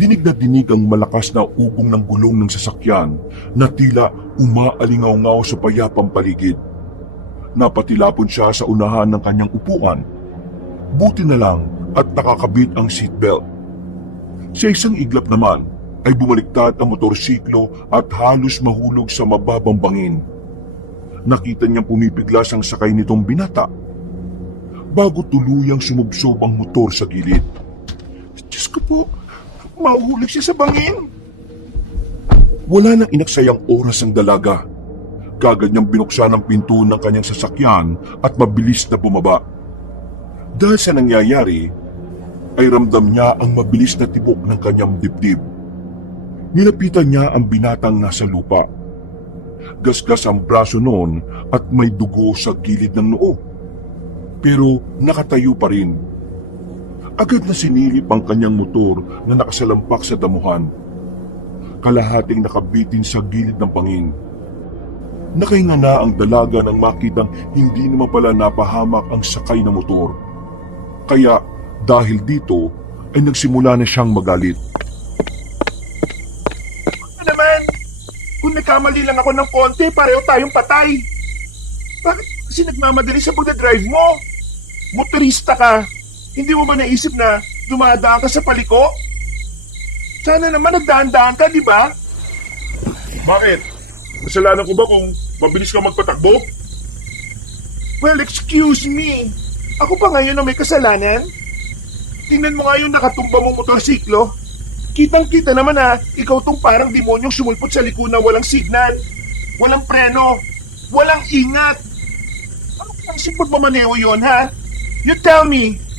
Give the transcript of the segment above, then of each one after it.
Dinig na dinig ang malakas na ugong ng gulong ng sasakyan na tila umaalingaw-ngaw sa payapang paligid. Napatilapon siya sa unahan ng kanyang upuan. Buti na lang at nakakabit ang seatbelt. Sa isang iglap naman ay bumaliktad ang motorsiklo at halos mahulog sa mababang bangin. Nakita niyang pumipiglas ang sakay nitong binata bago tuluyang sumubsob ang motor sa gilid. Diyos ko po, mahuhulog siya sa bangin. Wala nang inaksayang oras ang dalaga. Kagad niyang binuksan ang pinto ng kanyang sasakyan at mabilis na bumaba. Dahil sa nangyayari, ay ramdam niya ang mabilis na tibok ng kanyang dibdib. Nilapitan niya ang binatang nasa lupa. Gasgas ang braso noon at may dugo sa gilid ng noo. Pero nakatayo pa rin. Agad na sinilip ang kanyang motor na nakasalampak sa damuhan. Kalahating nakabitin sa gilid ng pangin. Nakahinga na ang dalaga nang makitang hindi naman pala napahamak ang sakay ng motor. Kaya dahil dito ay nagsimula na siyang magalit. Ano naman? Kung nagkamali lang ako ng konti, pareho tayong patay. Bakit kasi nagmamadali sa pagdadrive mo? Motorista ka. Hindi mo ba naisip na dumadaan ka sa paliko? Sana naman nagdaan-daan ka, di ba? Bakit? Kasalanan ko ba kung mabilis ka magpatakbo? Well, excuse me. Ako pa ngayon ang may kasalanan? Tingnan mo nga yung nakatumba mong motorsiklo. Kitang-kita naman na ikaw tong parang demonyong sumulpot sa liko na walang signal, walang preno, walang ingat. Ano klaseng pagmamaneho yon, ha? You tell me.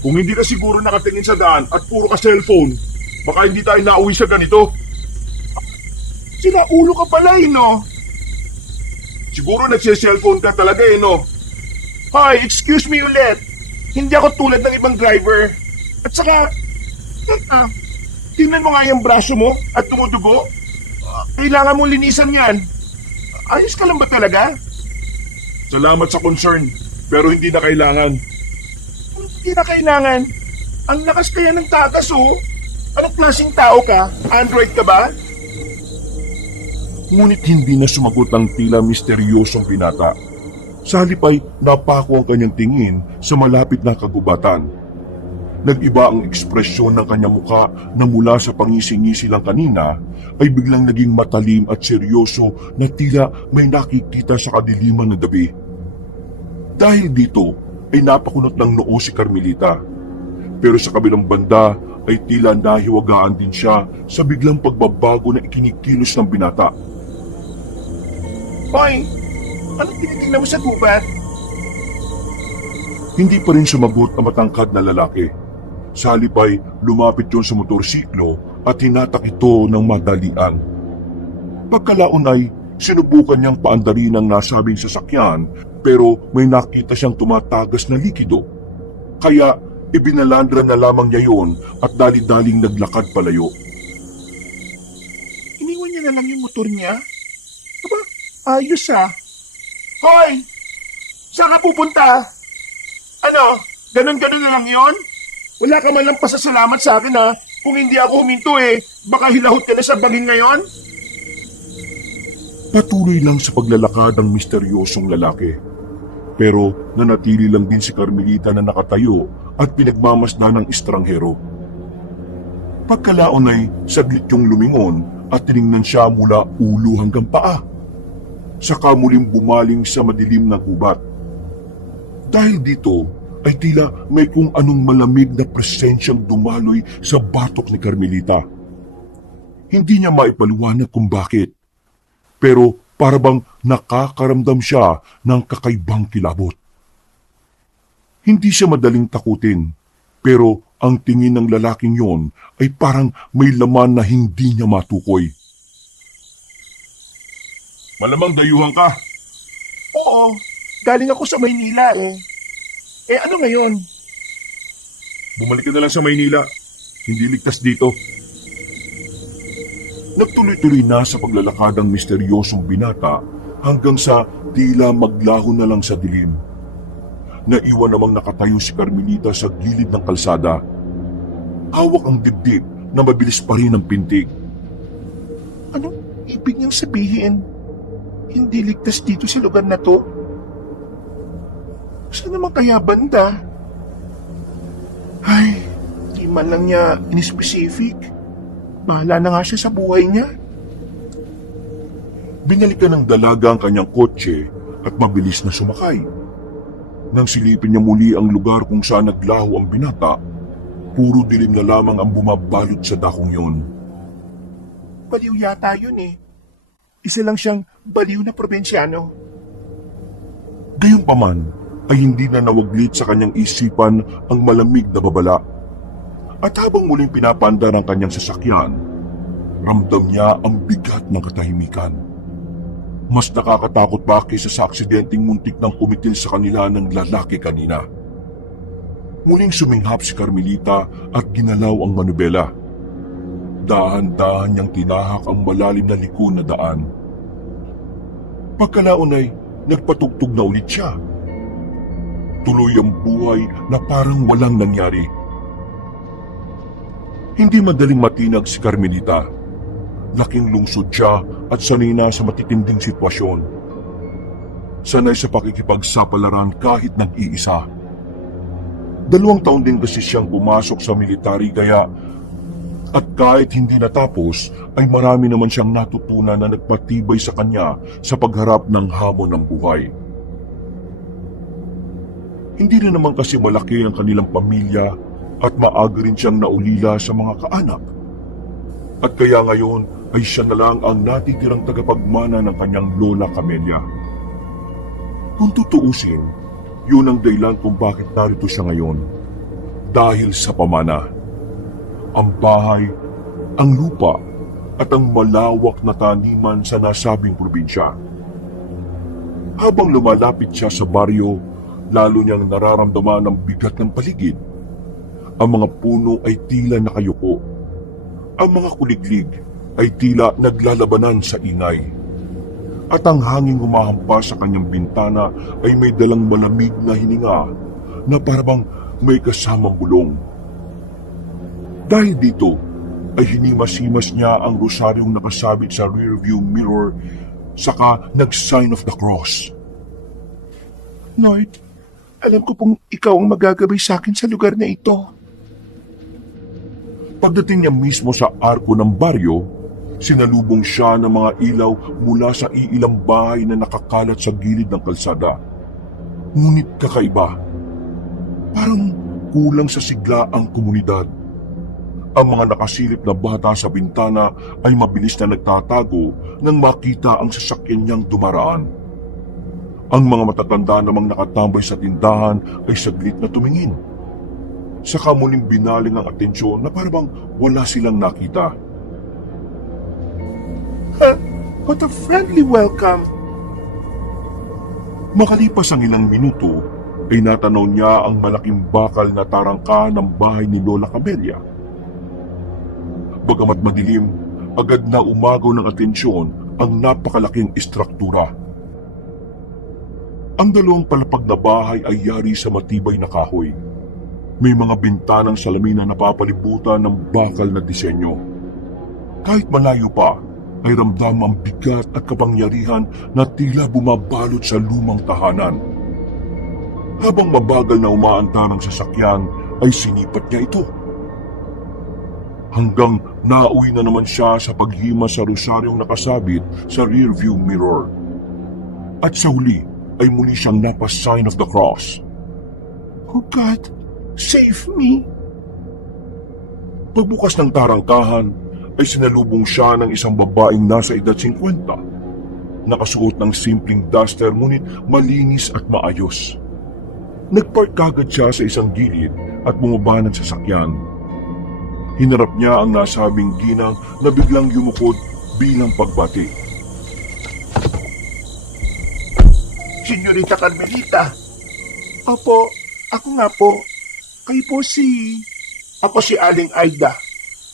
Kung hindi ka siguro nakatingin sa daan at puro ka cellphone, baka hindi tayo nauwi sa ganito. Sila ulo ka pala, no? Siguro nagse-cellphone ka talaga no? Hoy, excuse me ulit. Hindi ako tulad ng ibang driver. At saka, tingnan mo nga yung braso mo at tumudugo. Kailangan mo linisan yan. Ayos ka lang ba talaga? Salamat sa concern, pero hindi na kailangan. Hindi na kailangan. Ang lakas kaya ng tatas, oh. Anong klaseng tao ka? Android ka ba? Ngunit hindi na sumagot ang tila misteryosong binata. Sa halip ay napako ang kanyang tingin sa malapit na kagubatan. Nag-iba ang ekspresyon ng kanyang mukha na mula sa pangisi-ngisi lang kanina ay biglang naging matalim at seryoso na tila may nakikita sa kadiliman ng gabi. Dahil dito ay napakunot ng noo si Carmelita. Pero sa kabilang banda ay tila nahiwagaan din siya sa biglang pagbabago na ikinikilos ng binata. Hoy, anong tinitingnan mo sa gubat? Hindi pa rin sumagot ang matangkad na lalaki. Sa halip ay lumapit yon sa motorsiklo at hinatak ito ng madalian. Pagkalaon ay sinubukan niyang paandarin ang nasabing sasakyan pero may nakita siyang tumatagas na likido. Kaya ibinalandra na lamang niya yon at dali-daling naglakad palayo. Iniwan niya na lang yung motor niya? Aba, ayos ah. Hoy! Saan ka pupunta? Ano? Ganon-ganon na lang yon? Wala ka man lang pasasalamat sa akin ha. Kung hindi ako huminto baka hilahot ka na sa bangin ngayon. Patuloy lang sa paglalakad ang misteryosong lalaki. Pero nanatili lang din si Carmelita na nakatayo at pinagmamasdan ng estranghero. Pagkalaon ay saglit yung lumingon at tiningnan siya mula ulo hanggang paa. Saka muling bumaling sa madilim na gubat. Dahil dito ay tila may kung anong malamig na presensyang dumaloy sa batok ni Carmelita. Hindi niya maipaliwanag kung bakit. Pero para bang nakakaramdam siya ng kakaibang kilabot. Hindi siya madaling takutin, pero ang tingin ng lalaking yon ay parang may laman na hindi niya matukoy. Malamang dayuhan ka. Oo, galing ako sa Maynila ano ngayon? Bumalik ka na lang sa Maynila. Hindi ligtas dito. Nagtuloy-tuloy na sa paglalakad ang misteryosong binata hanggang sa tila maglaho na lang sa dilim. Naiwan namang nakatayo si Carmelita sa gilid ng kalsada. Hawak ang dibdib na mabilis pa rin ang pintig. Anong ibig niyang sabihin? Hindi ligtas dito sa lugar na to? Saan naman kaya banda? Ay, di man lang niya in-specific. Bahala na nga siya sa buhay niya. Binalikan ng dalaga ang kanyang kotse at mabilis na sumakay. Nang silipin niya muli ang lugar kung saan naglaho ang binata, puro dilim na lamang ang bumabalot sa dakong yun. Baliw yata yun eh. Isa lang siyang baliw na probinsyano. Gayunpaman ay hindi na nawaglit sa kanyang isipan ang malamig na babala. At habang muling pinapandar ang kanyang sasakyan, ramdam niya ang bigat ng katahimikan. Mas nakakatakot pa kaysa sa aksidenteng muntik ng kumitil sa kanila ng lalaki kanina. Muling suminghap si Carmelita at ginalaw ang manubela. Dahan-dahan niyang tinahak ang malalim na liko na daan. Pagkalaon ay nagpatugtog na ulit siya. Tuloy ang buhay na parang walang nangyari. Hindi madaling matinag si Carmelita. Laking lungsod siya at sanay na sa matitinding sitwasyon. Sanay sa pakikipagsapalaran kahit nag-iisa. 2 taon din kasi siyang pumasok sa military kaya at kahit hindi natapos ay marami naman siyang natutunan na nagpatibay sa kanya sa pagharap ng hamon ng buhay. Hindi rin naman kasi malaki ang kanilang pamilya at maaga rin siyang naulila sa mga kaanak. At kaya ngayon ay siya na lang ang natitirang tagapagmana ng kanyang lola Camelia. Kung tutuusin, yun ang dahilan kung bakit narito siya ngayon. Dahil sa pamana. Ang bahay, ang lupa, at ang malawak na taniman sa nasabing probinsya. Habang lumalapit siya sa baryo, lalo niyang nararamdaman ang bigat ng paligid. Ang mga puno ay tila nakayuko. Ang mga kuliglig ay tila naglalabanan sa ingay. At ang hangin humahampas sa kanyang bintana ay may dalang malamig na hininga na parang may kasamang bulong. Dahil dito ay hinimas-himas niya ang rosaryong nakasabit sa rearview mirror saka nag-sign of the cross. Lord, alam ko pong ikaw ang magagabay sa akin sa lugar na ito. Pagdating niya mismo sa arko ng baryo, sinalubong siya ng mga ilaw mula sa iilang bahay na nakakalat sa gilid ng kalsada. Ngunit kakaiba. Parang kulang sa sigla ang komunidad. Ang mga nakasilip na bata sa bintana ay mabilis na nagtatago nang makita ang sasakyan niyang dumaraan. Ang mga matatanda namang nakatambay sa tindahan ay saglit na tumingin. Saka muling binaling ang atensyon na parang wala silang nakita. What a friendly welcome! Makalipas ang ilang minuto, ay natanaw niya ang malaking bakal na tarangka ng bahay ni Lola Camelia. Bagamat madilim, agad na umagaw ng atensyon ang napakalaking istruktura. Ang 2 palapag na bahay ay yari sa matibay na kahoy. May mga bintanang salamin na napapalibutan ng bakal na disenyo. Kahit malayo pa, ay ramdam ang bigat at kapangyarihan na tila bumabalot sa lumang tahanan. Habang mabagal na umaandar ang sasakyan, ay sinipat niya ito. Hanggang nauwi na naman siya sa paghima sa rosaryong nakasabit sa rearview mirror. At sa huli ay muli siyang napa-sign of the cross. Oh God, save me! Pagbukas ng tarangkahan, ay sinalubong siya ng isang babaeng nasa edad 50. Nakasuot ng simpleng duster ngunit malinis at maayos. Nagpark kagad siya sa isang gilid at bumaba ng sasakyan. Hinarap niya ang nasabing ginang na biglang yumukod bilang pagbati. Senyorita Carmelita. Opo, ako nga po. Kayo po si... Ako si Aling Aida,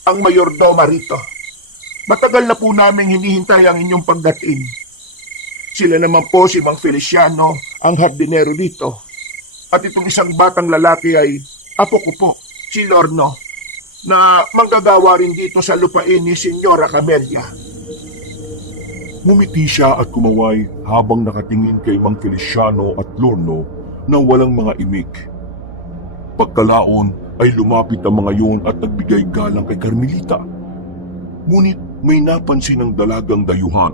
ang mayordoma rito. Matagal na po naming hinihintay ang inyong pagdating. Sila naman po si Mang Feliciano, ang hardinero dito. At itong isang batang lalaki ay apo ko po, si Lorno. na manggagawa rin dito sa lupain ni Senyora Camelia. Ngumiti siya at kumaway habang nakatingin kay Mang Feliciano at Lorno na walang mga imik. Pagkalaon ay lumapit ang mga yon at nagbigay galang kay Carmelita. Ngunit may napansin ng dalagang dayuhan.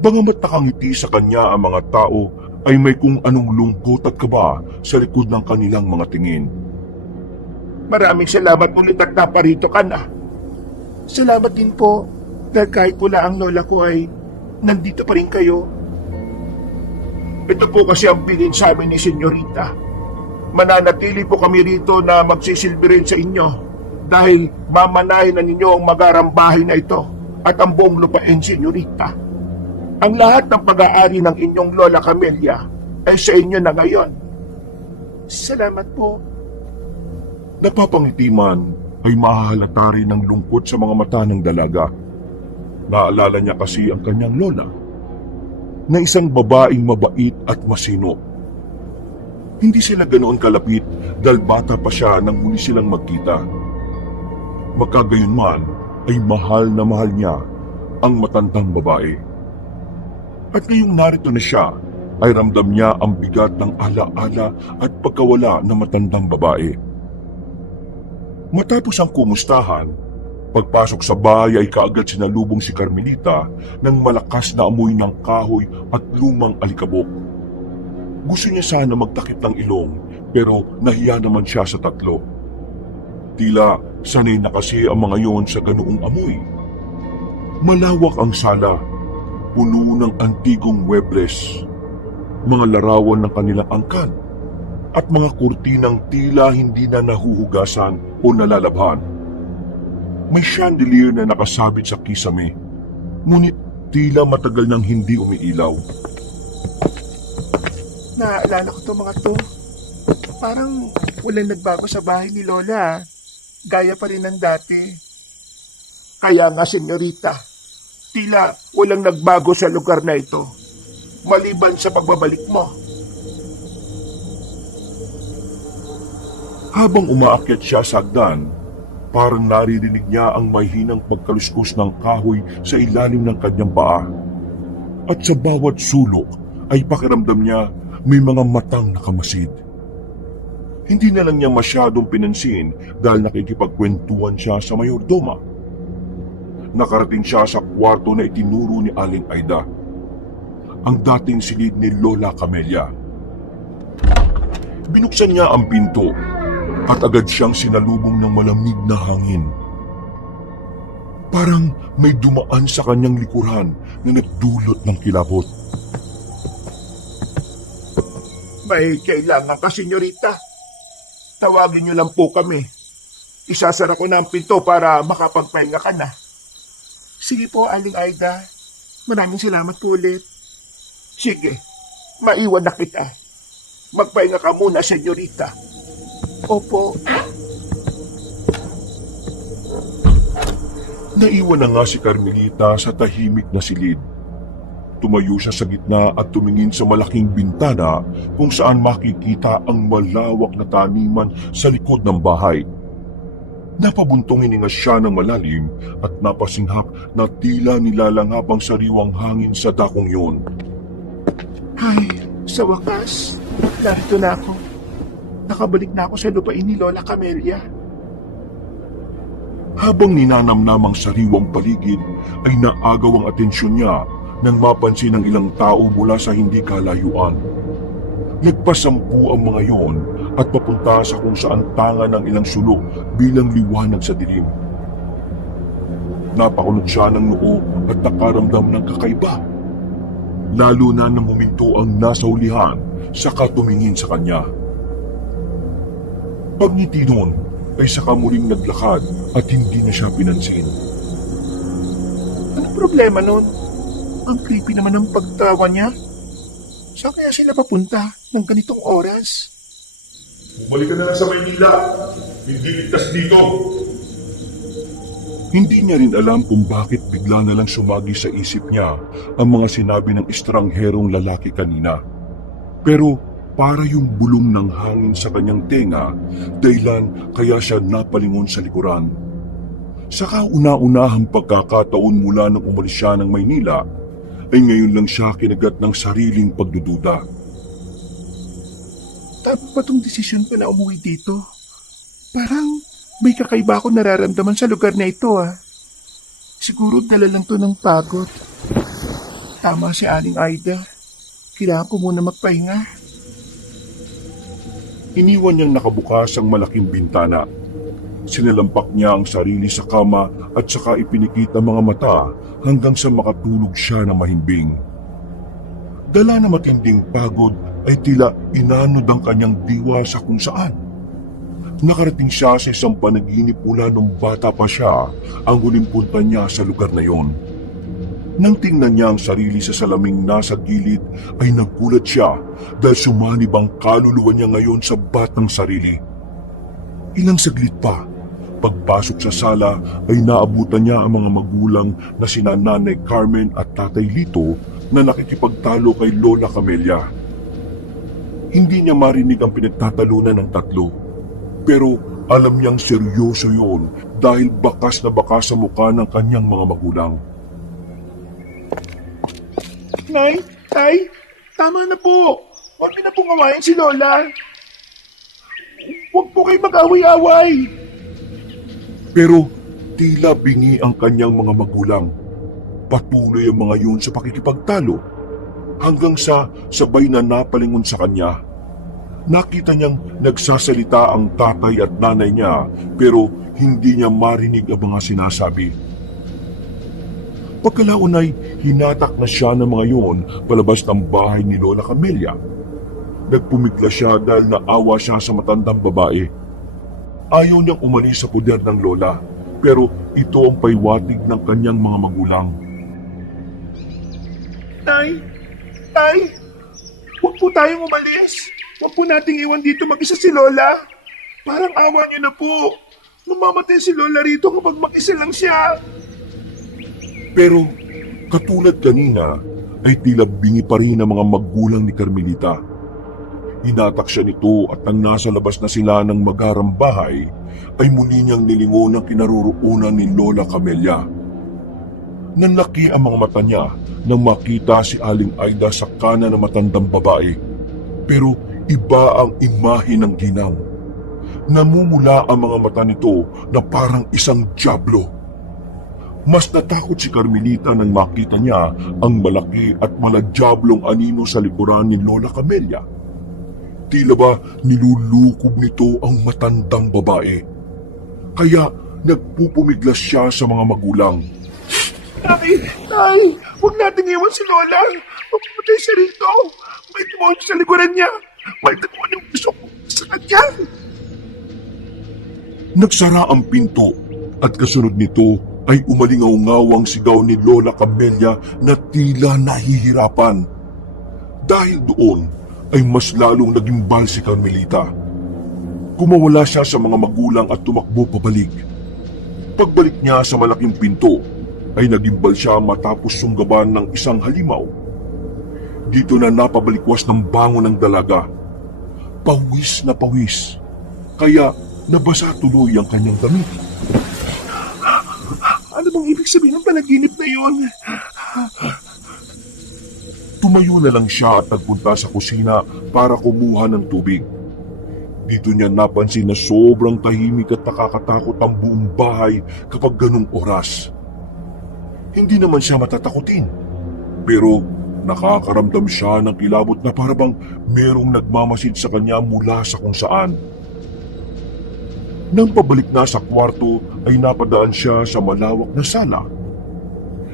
Bangamat nakangiti sa kanya ang mga tao ay may kung anong lungkot at kaba sa likod ng kanilang mga tingin. Maraming salamat ulit at naparito ka na. Salamat din po dahil kahit wala ang lola ko ay nandito pa rin kayo. Ito po kasi ang bilin sa amin ni Senyorita. Mananatili po kami rito na magsisilbi rin sa inyo dahil mamanahin na ninyo ang magarang bahay na ito at ang buong lupain, Senyorita. Ang lahat ng pag-aari ng inyong lola Camelia ay sa inyo na ngayon. Salamat po. Napapangiti man ay mahahalata rin ng lungkot sa mga mata ng dalaga. Naalala niya kasi ang kanyang lola na isang babaeng mabait at masino. Hindi sila ganoon kalapit dahil bata pa siya nang huli silang magkita. Magkagayunman ay mahal na mahal niya ang matandang babae. At ngayong narito na siya ay ramdam niya ang bigat ng ala-ala at pagkawala ng matandang babae. Matapos ang kumustahan, pagpasok sa bahay ay kaagad sinalubong si Carmelita ng malakas na amoy ng kahoy at lumang alikabok. Gusto niya sana magtakip ng ilong pero nahiya naman siya sa tatlo. Tila sanay na kasi ang mga yon sa ganoong amoy. Malawak ang sala, puno ng antigong muebles, mga larawan ng kanilang angkan, at mga kurtinang tila hindi na nahuhugasan o nalalabhan. May chandelier na nakasabit sa kisame, ngunit tila matagal nang hindi umiilaw. Naalala ko to mga to. Parang walang nagbago sa bahay ni Lola. Gaya pa rin ng dati. Kaya nga, Senyorita, tila walang nagbago sa lugar na ito. Maliban sa pagbabalik mo. Habang umaakyat siya sa hagdan, parang naririnig niya ang mahinang pagkaluskos ng kahoy sa ilalim ng kanyang paa. At sa bawat sulok ay pakiramdam niya may mga matang nakamasid. Hindi na lang niya masyadong pinansin dahil nakikipagkwentuhan siya sa mayordoma. Nakarating siya sa kwarto na itinuro ni Aling Aida, ang dating silid ni Lola Camelia. Binuksan niya ang pinto at agad siyang sinalubong ng malamig na hangin. Parang may dumaan sa kanyang likuran na nagdulot ng kilabot. May kailangan ka, Senyorita. Tawagin niyo lang po kami. Isasara ko na ang pinto para makapagpahinga ka na. Sige po, Aling Aida. Maraming salamat po ulit. Sige, maiwan na kita. Magpahinga ka muna, Senyorita. Opo. Naiwan na nga si Carmelita sa tahimik na silid. Tumayo siya sa gitna at tumingin sa malaking bintana kung saan makikita ang malawak na taniman sa likod ng bahay. Napabuntong hininga siya ng malalim at napasinghap na tila nilalangap ang sariwang hangin sa dakong yun. Ay, sa wakas, narito na ako. Nakabalik na ako sa lupain ni Lola Camelia. Habang ninanamnam ang sariwang paligid ay naagaw ang atensyon niya nang mapansin ng ilang tao mula sa hindi kalayuan. Nagpasampu ang mga yon at papunta sa kung saan tanga ng ilang sulok bilang liwanag sa dilim. Napakunot siya ng noo at nakaramdam ng kakaiba. Lalo na nang huminto ang nasa hulihan saka tumingin sa kanya. Pagngiti nun ay saka muling naglakad at hindi na siya pinansin. Anong problema nun? Ang creepy naman ng pagtawa niya. Saan kaya sila papunta ng ganitong oras? Bumalik ka na lang sa Maynila. Hindi ligtas dito. Hindi niya rin alam kung bakit bigla na lang sumagi sa isip niya ang mga sinabi ng estrangherong lalaki kanina. Pero para yung bulong ng hangin sa kanyang tenga, dahilan kaya siya napalingon sa likuran. Sa kauna-unahang pagkakataon mula nang umalis siya ng Maynila, ay ngayon lang siya kinagat ng sariling pagdududa. Tama ba tong desisyon ko na umuwi dito? Parang may kakaiba ako nararamdaman sa lugar na ito ah. Siguro dala lang to ng pagod. Tama si Aling Aida. Kailangan ko muna magpahinga. Iniwan niyang nakabukas ang malaking bintana. Sinalampak niya ang sarili sa kama at saka ipinikit ang mga mata hanggang sa makatulog siya na mahimbing. Dala na matinding pagod ay tila inanod ang kanyang diwa sa kung saan. Nakarating siya sa isang panaginip mula nung bata pa siya ang huling punta niya sa lugar na yon. Nang tingnan niya ang sarili sa salaming nasa gilid ay naggulat siya dahil sumanib ang kaluluwa niya ngayon sa batang sarili. Ilang saglit pa, pagpasok sa sala ay naabutan niya ang mga magulang na sina Nanay Carmen at Tatay Lito na nakikipagtalo kay Lola Camelia. Hindi niya marinig ang pinagtatalunan ng tatlo, pero alam niyang seryoso yon dahil bakas na bakas sa mukha ng kanyang mga magulang. Nay, Tay, tama na po. Huwag niyo na pong awayin si Lola. Huwag po kayo mag-away-away. Pero tila bingi ang kanyang mga magulang. Patuloy ang mga yun sa pakikipagtalo hanggang sa sabay na napalingon sa kanya. Nakita niyang nagsasalita ang tatay at nanay niya pero hindi niya marinig ang mga sinasabi. Pagkalaon ay hinatak na siya ng mga yun palabas ng bahay ni Lola Camelia. Nagpumigla siya dahil naawa siya sa matandang babae. Ayaw niyang umalis sa puder ng lola, pero ito ang paywatig ng kanyang mga magulang. Tay, huwag po tayong umalis. Huwag po nating iwan dito mag-isa si Lola. Parang awa niyo na po. Mamamatay si Lola rito kapag mag-isa lang siya. Pero katulad kanina ay tila bingi pa rin ang mga magulang ni Carmelita. Hinatak siya nito at nang nasa labas na sila ng magarang bahay ay muli niyang nilingon ang kinaroroonan ni Lola Camelia. Nanlaki ang mga mata niya nang makita si Aling Aida sa kanan ng matandang babae. Pero iba ang imahe ng ginang. Namumula ang mga mata nito na parang isang dyablo. Mas natakot si Carmelita nang makita niya ang malaki at maladyablong anino sa likuran ni Lola Camelia. Tila ba nilulukob nito ang matandang babae. Kaya nagpupumiglas siya sa mga magulang. Tay, huwag nating iwan si Lola. Mapamatay siya rito. May demonyo sa likuran niya. May demonyong gusto ko sa kanya. Nagsara ang pinto at kasunod nito ay umalingaw-ngawang sigaw ni Lola Camelia na tila nahihirapan. Dahil doon ay mas lalong naging bal si Carmelita. Kumawala siya sa mga magulang at tumakbo pabalik. Pagbalik niya sa malaking pinto ay nagimbal siya matapos sunggaban ng isang halimaw. Dito na napabalikwas ng bango ng dalaga. Pawis na pawis, kaya nabasa tuloy ang kanyang damit. Ano bang ibig sabihin ng panaginip na yun? Tumayo na lang siya at nagpunta sa kusina para kumuha ng tubig. Dito niya napansin na sobrang tahimik at nakakatakot ang buong bahay kapag ganung oras. Hindi naman siya matatakutin, pero nakakaramdam siya ng kilabot na parabang merong nagmamasid sa kanya mula sa kung saan. Nang pabalik na sa kwarto ay napadaan siya sa malawak na sala.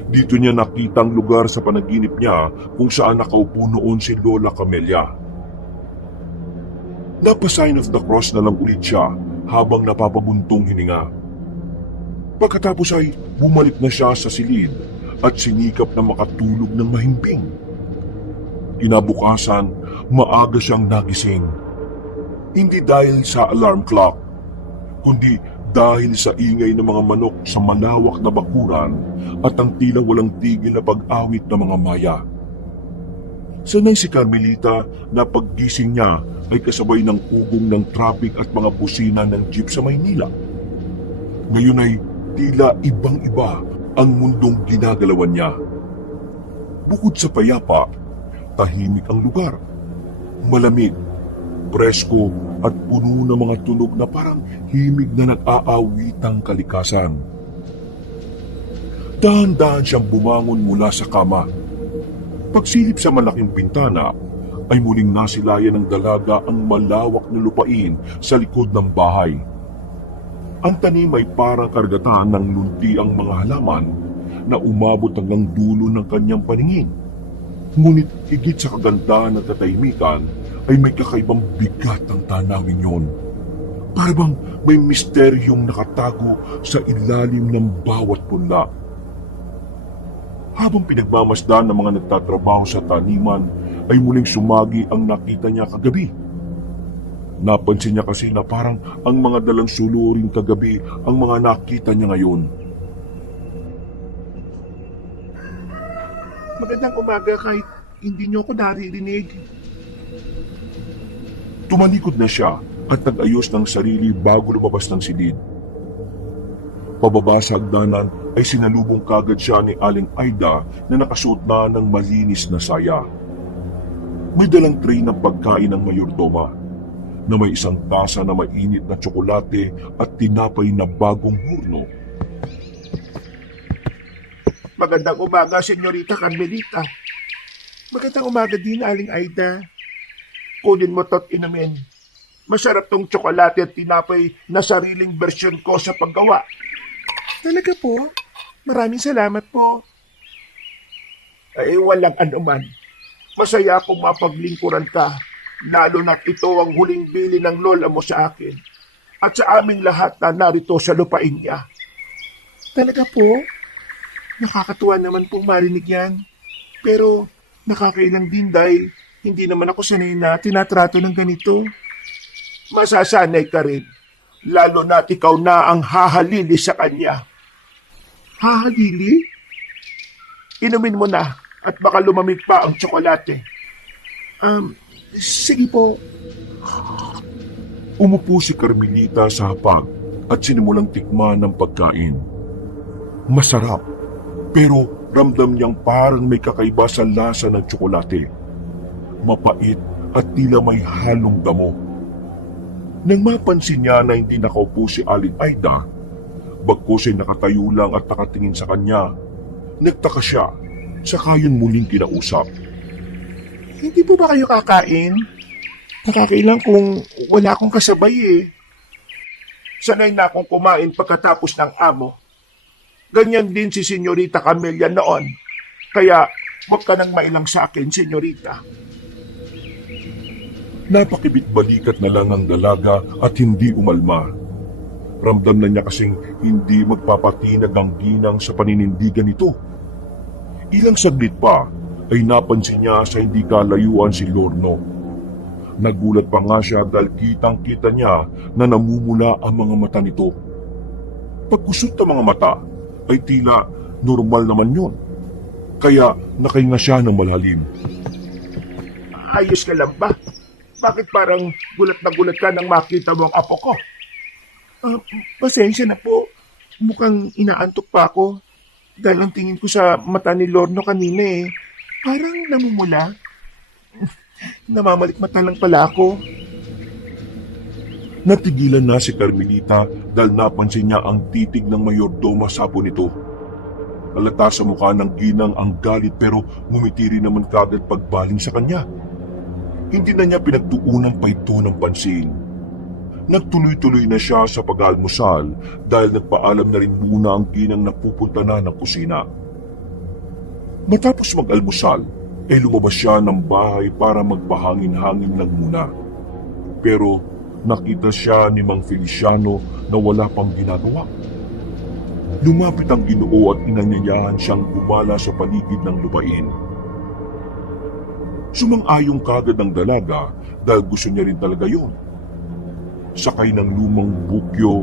Dito niya nakita ang lugar sa panaginip niya kung saan nakaupo noon si Lola Camelia. Napa-sign of the cross na lang ulit siya habang napapabuntong hininga. Pagkatapos ay bumalik na siya sa silid at sinikap na makatulog ng mahimbing. Kinabukasan, maaga siyang nagising. Hindi dahil sa alarm clock, kundi dahil sa ingay ng mga manok sa malawak na bakuran at ang tila walang tigil na pag-awit ng mga maya. Sanay si Carmelita na paggising niya ay kasabay ng ugong ng traffic at mga busina ng jeep sa Maynila. Ngayon ay tila ibang-iba ang mundong ginagalawan niya. Bukod sa payapa, tahimik ang lugar. Malamig, presko at puno ng mga tunog na parang himig na nag-aawitang kalikasan. Dahan-dahan siyang bumangon mula sa kama. Pagsilip sa malaking bintana, ay muling nasilayan ng dalaga ang malawak na lupain sa likod ng bahay. Ang tanim ay parang kargatan ng lunti ang mga halaman na umabot hanggang dulo ng kanyang paningin. Ngunit higit sa kagandahan ng katahimikan ay may kakaibang bigat ang tanawin yon. Parang may misteryong nakatago sa ilalim ng bawat punla. Habang pinagmamasdan ng mga nagtatrabaho sa taniman, ay muling sumagi ang nakita niya kagabi. Napansin niya kasi na parang ang mga dalang suluring kagabi ang mga nakita niya ngayon. Magandang umaga kahit hindi niyo ako naririnig. Tumalikod na siya at nag-ayos ng sarili bago lumabas ng silid. Pababa sa hagdanan ay sinalubong kagad siya ni Aling Aida na nakasuot na ng malinis na saya. May dalang tray ng pagkain ng mayordoma na may isang tasa na mainit na tsokolate at tinapay na bagong hurno. Magandang umaga, Senyorita Carmelita. Magandang umaga din, Aling Aida. Kunin mo to't inumin. Masarap tong tsokolate at tinapay na sariling bersyon ko sa paggawa. Talaga po? Maraming salamat po. Ay, walang anuman. Masaya akong mapaglingkuran ka, lalo na't ito ang huling bili ng lola mo sa akin at sa aming lahat na narito sa lupain niya. Talaga po? Nakakatuwa naman pong marinig yan. Pero nakakailang din dahil hindi naman ako sanay na tinatrato ng ganito. Masasanay ka rin, lalo na't ikaw na ang hahalili sa kanya. Hahalili? Inumin mo na at baka lumamig pa ang tsokolate. Sige po. Umupo si Carmelita sa hapag at sinimulang tikman ng pagkain. Masarap, pero ramdam niyang parang may kakaiba sa lasa ng tsokolate. Mapait at tila may halong damo. Nang mapansin niya na hindi nakaupo si Aling Aida, bagkus ay nakatayo lang at nakatingin sa kanya, nagtaka siya, saka yun muling kinausap. Hindi po ba kayo kakain? Nakakailang kung wala akong kasabay eh. Sanay na akong kumain pagkatapos ng amo. Ganyan din si Senyorita Camelia noon. Kaya huwag ka nang mailang sa akin, Senyorita. Napakibit-balikat na lang ang dalaga at hindi umalma. Ramdam na niya kasing hindi magpapatinag ang ginang sa paninindigan nito. Ilang saglit pa ay napansin niya sa hindi kalayuan si Lorno. Nagulat pa nga siya dahil kitang-kita niya na namumula ang mga mata nito. Pagkusot ng mga mata ay tila normal naman yon. Kaya nakahinga siya ng malalim. Ayos ka lang ba? Bakit parang gulat na gulat ka nang makita mo ang apo ko? Pasensya na po. Mukhang inaantok pa ako. Dahil ang tingin ko sa mata ni Lorno kanina eh. Parang namumula. Namamalikmata lang pala ako. Natigilan na si Carmelita dahil napansin niya ang titig ng mayordoma sa apo nito. Halata sa mukha ng ginang ang galit pero ngumiti rin naman kagad pagbaling sa kanya. Hindi na niya pinagtuunan pa ito ng pansin. Nagtuloy-tuloy na siya sa pag-almusal dahil nagpaalam na rin muna ang ginang na pupunta na ng kusina. Matapos mag-almusal, lumabas siya ng bahay para magpahangin-hangin lang muna. Pero nakita siya ni Mang Feliciano na wala pang ginagawa. Lumapit ang Ginoo at inanyayahan siyang gumala sa paligid ng lupain. Sumang-ayong kagad ang dalaga dahil gusto niya rin talaga yun. Sakay ng lumang bukyo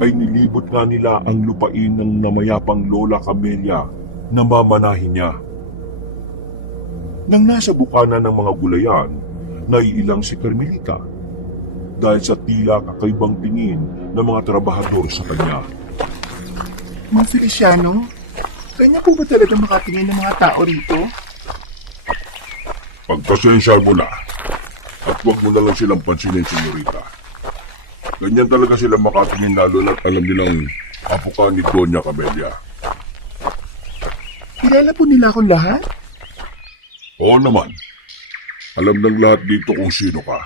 ay nilibot nga nila ang lupain ng namayapang Lola Camelia na mamanahin niya. Nang nasa bukana ng mga gulayan, naiilang si Carmelita dahil sa tila kakaibang tingin ng mga trabahador sa kanya. Mga Feliciano, kanya po ba talaga makatingin ng mga tao rito? Pagpasensya mo na at huwag mo na lang silang pansinin, senyorita. Ganyan talaga sila makatingin lalo na't alam nilang apo ka ni Doña Camelia. Kilala po nila akong lahat? Oo naman. Alam ng lahat dito kung sino ka.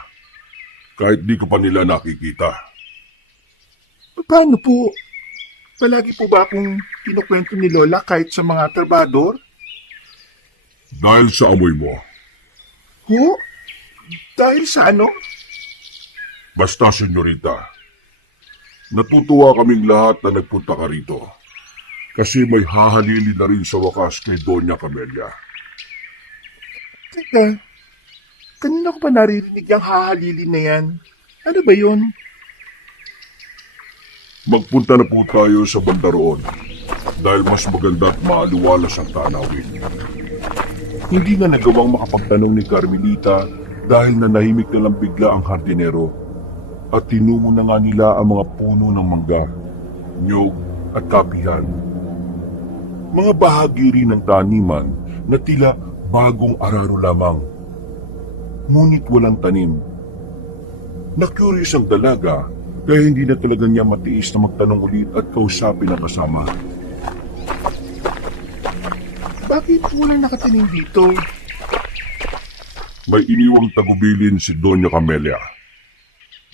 Kahit di ko pa nila nakikita. Paano po? Palagi po ba akong kinukwento ni Lola kahit sa mga trabador? Dahil sa amoy mo. Ho? Dahil sa ano? Basta, senyorita. Natutuwa kaming lahat na nagpunta ka rito. Kasi may hahalili na rin sa wakas kay Doña Camelia. Teka, kanina ko pa naririnig yung hahalili na yan. Ano ba yun? Magpunta na po tayo sa banda roon. Dahil mas maganda at maaliwalas ang tanawin. Hindi na nagawang makapagtanong ni Carmelita dahil nanahimik na lang bigla ang hardinero. At tinungo na nga nila ang mga puno ng mangga, nyog at kapihan. Mga bahagi rin ng taniman na tila bagong araro lamang. Ngunit walang tanim. Na-curious ang dalaga kaya hindi na talaga niya matiis na magtanong ulit at kausapin ang kasama. Bakit walang nakatanim dito? May iniwang tagubilin si Doña Camelia.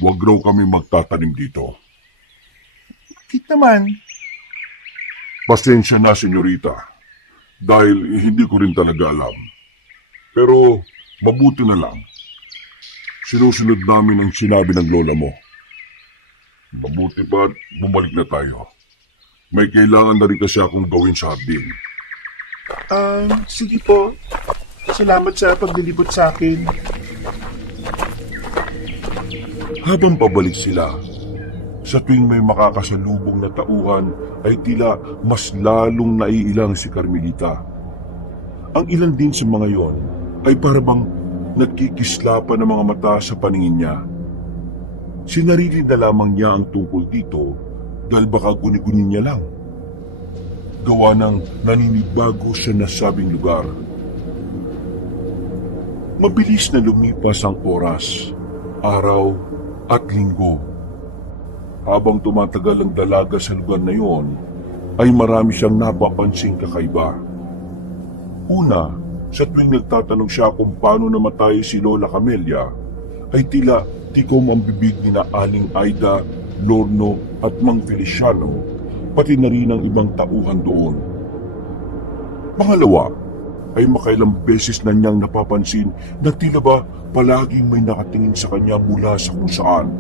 Huwag raw kami magtatanim dito. Bakit naman? Pasensya na, senyorita. Dahil hindi ko rin talaga alam. Pero mabuti na lang. Sinusunod namin ang sinabi ng lola mo. Mabuti pa at bumalik na tayo. May kailangan na rin kasi akong gawin sa hardin. Sige po. Salamat sa paglilibot sa akin. Habang pabalik sila, sa tuwing may makakasalubong na tauhan ay tila mas lalong naiilang si Carmelita. Ang ilan din sa mga yon ay parabang nagkikislapan ng mga mata sa paningin niya. Sinarili na lamang niya ang tungkol dito dahil baka guni-guni niya lang. Gawa ng naninibago sa nasabing lugar. Mabilis na lumipas ang oras, araw at linggo. Habang tumatagal ang dalaga sa lugar na iyon, ay marami siyang napapansing kakaiba. Una, sa tuwing nagtatanong siya kung paano namatay si Lola Camelia, ay tila tikom ang bibig ni na Aling Aida, Lorno at Mang Feliciano, pati na rin ang ibang tauhan doon. Pangalawa, ay makailang beses na niyang napapansin na tila ba palaging may nakatingin sa kanya mula sa kung saan,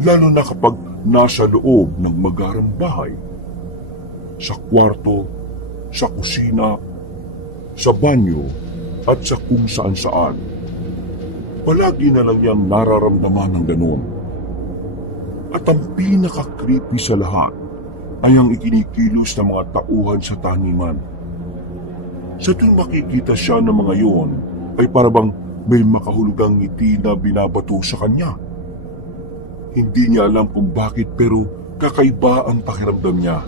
lalo na kapag nasa loob ng magarang bahay. Sa kwarto, sa kusina, sa banyo, at sa kung saan-saan. Palagi na lang niyang nararamdaman ng ganun. At ang pinaka-creepy sa lahat ay ang ikinikilos ng mga tauhan sa taniman. Sa tuwing makikita siya ng mga yon, ay parabang may makahulugang ngiti na binabato sa kanya. Hindi niya alam kung bakit pero kakaiba ang pakiramdam niya.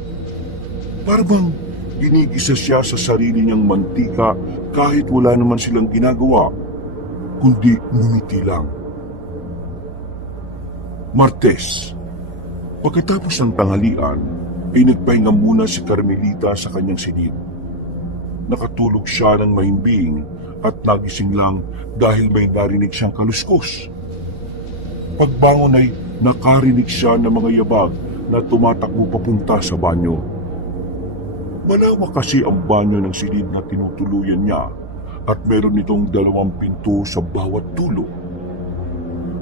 Parabang ginigisa siya sa sarili niyang mantika kahit wala naman silang ginagawa, kundi ngumiti lang. Martes. Pagkatapos ng tanghalian, ay nagpahinga muna si Carmelita sa kanyang silid. Nakatulog siya ng mahimbing at nagising lang dahil may narinig siyang kaluskos. Pagbangon ay nakarinig siya ng mga yabag na tumatakbo papunta sa banyo. Malawak kasi ang banyo ng silid na tinutuluyan niya at meron itong 2 pinto sa bawat dulo.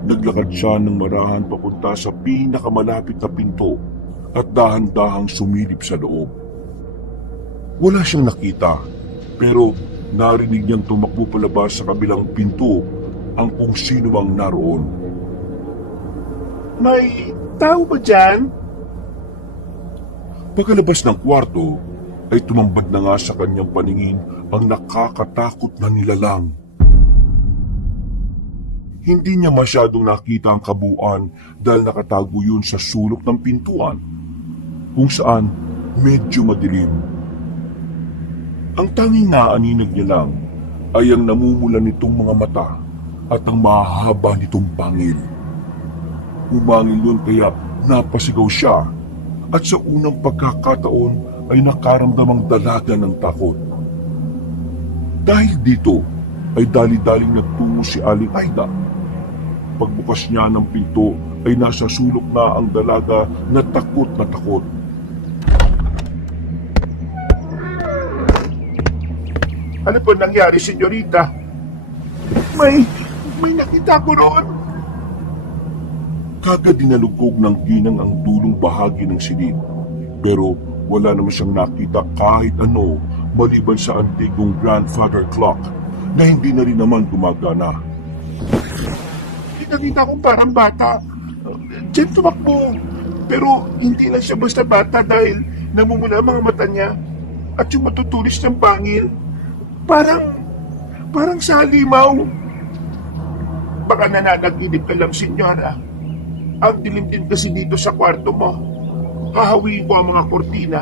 Naglakad siya ng marahan papunta sa pinakamalapit na pinto at dahan-dahang sumilip sa loob. Wala siyang nakita, pero narinig niyang tumakbo palabas sa kabilang pinto ang kung sino mang naroon. May tao ba dyan? Pagkalabas ng kwarto, ay tumambad na nga sa kanyang paningin ang nakakatakot na nilalang. Hindi niya masyadong nakita ang kabuuan dahil nakatago yun sa sulok ng pintuan, kung saan medyo madilim. Ang tanging naaninag niya lang ay ang namumula nitong mga mata at ang mahahaba nitong pangil. Umangil yun kaya napasigaw siya at sa unang pagkakataon ay nakaramdamang dalaga ng takot. Dahil dito ay dali-daling nagtungo si Aling Aida. Pagbukas niya ng pinto ay nasa sulok na ang dalaga na takot na takot. Ano po nangyari, senyorita? May nakita ko roon. Kagad dinalugog ng ginang ang dulong bahagi ng silid. Pero wala naman siyang nakita kahit ano maliban sa antigong grandfather clock na hindi na rin naman gumagana. Nakita ko parang bata. Diyan tumakbo. Pero hindi lang siya basta bata dahil namumula ang mga mata niya at yung matutulis ng pangil. Parang sa halimaw. Baka nananaginip ka lang, senyora. Ang dilim din kasi dito sa kwarto mo. Hahawiin ko ang mga kortina.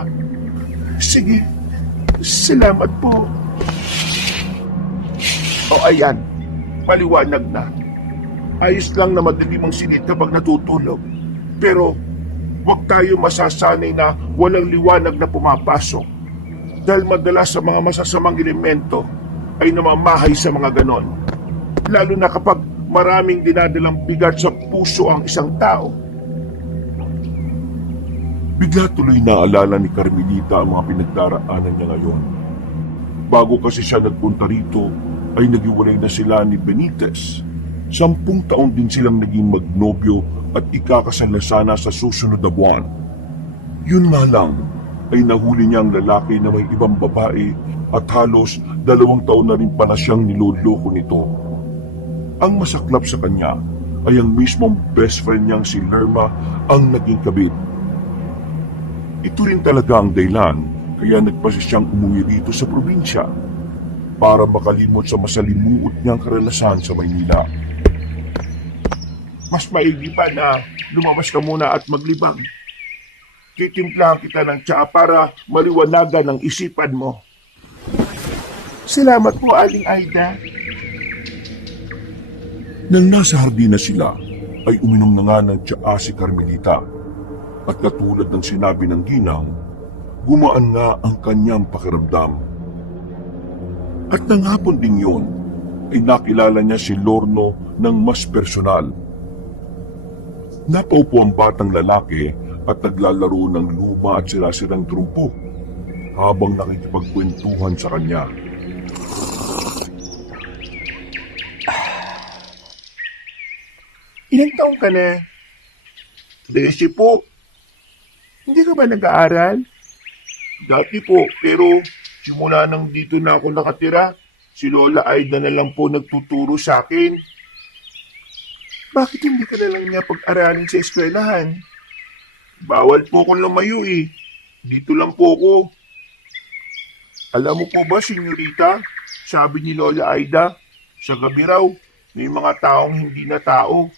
Sige, salamat po. O ayan, maliwanag na. Ayos lang na madilim ang silid kapag natutulog. Pero huwag tayo masasanay na walang liwanag na pumapasok. Dahil madalas sa mga masasamang elemento ay namamahay sa mga ganon. Lalo na kapag maraming dinadalang bigat sa puso ang isang tao. Bigla tuloy naalala ni Carmelita ang mga pinagdaraanan niya ngayon. Bago kasi siya nagpunta rito, ay nagiwalay na sila ni Benitez. 10 taon din silang naging magnobyo at ikakasal na sana sa susunod na buwan. Yun nga lang, ay nahuli niya ang lalaki na may ibang babae at halos 2 taon na rin pala siyang niloloko nito. Ang masaklap sa kanya ay ang mismong best friend niyang si Lerma ang naging kabit. Ito rin talaga ang dahilan kaya nagpasya siyang umuwi dito sa probinsya para makalimot sa masalimuot niyang karanasan sa Maynila. Mas maigi pa na lumabas ka muna at maglibang. Titimplahan kita ng tsaa para maliwanagan ang isipan mo. Salamat po, Aling Aida. Nang nasa hardina sila, ay uminom na nga ng tsaa si Carmelita. At katulad ng sinabi ng ginang, gumaan nga ang kanyang pakiramdam. At nang hapon ding yun, ay nakilala niya si Lorno ng mas personal. Napaupo ang batang lalaki at naglalaro ng luma at sirasirang trumpo habang nakikipagkwentuhan sa kanya. Ilang taong ka na? 13 po. Hindi ka ba nag-aaral? Dati po, pero simula nang dito na ako nakatira, si Lola Aida na lang po nagtuturo sa akin. Bakit hindi ka na lang niya pag-aralin sa eskwelahan? Bawal po akong lumayo eh. Dito lang po ako. Alam mo po ba, senyorita? Sabi ni Lola Aida, sa gabi raw, may mga taong hindi na tao.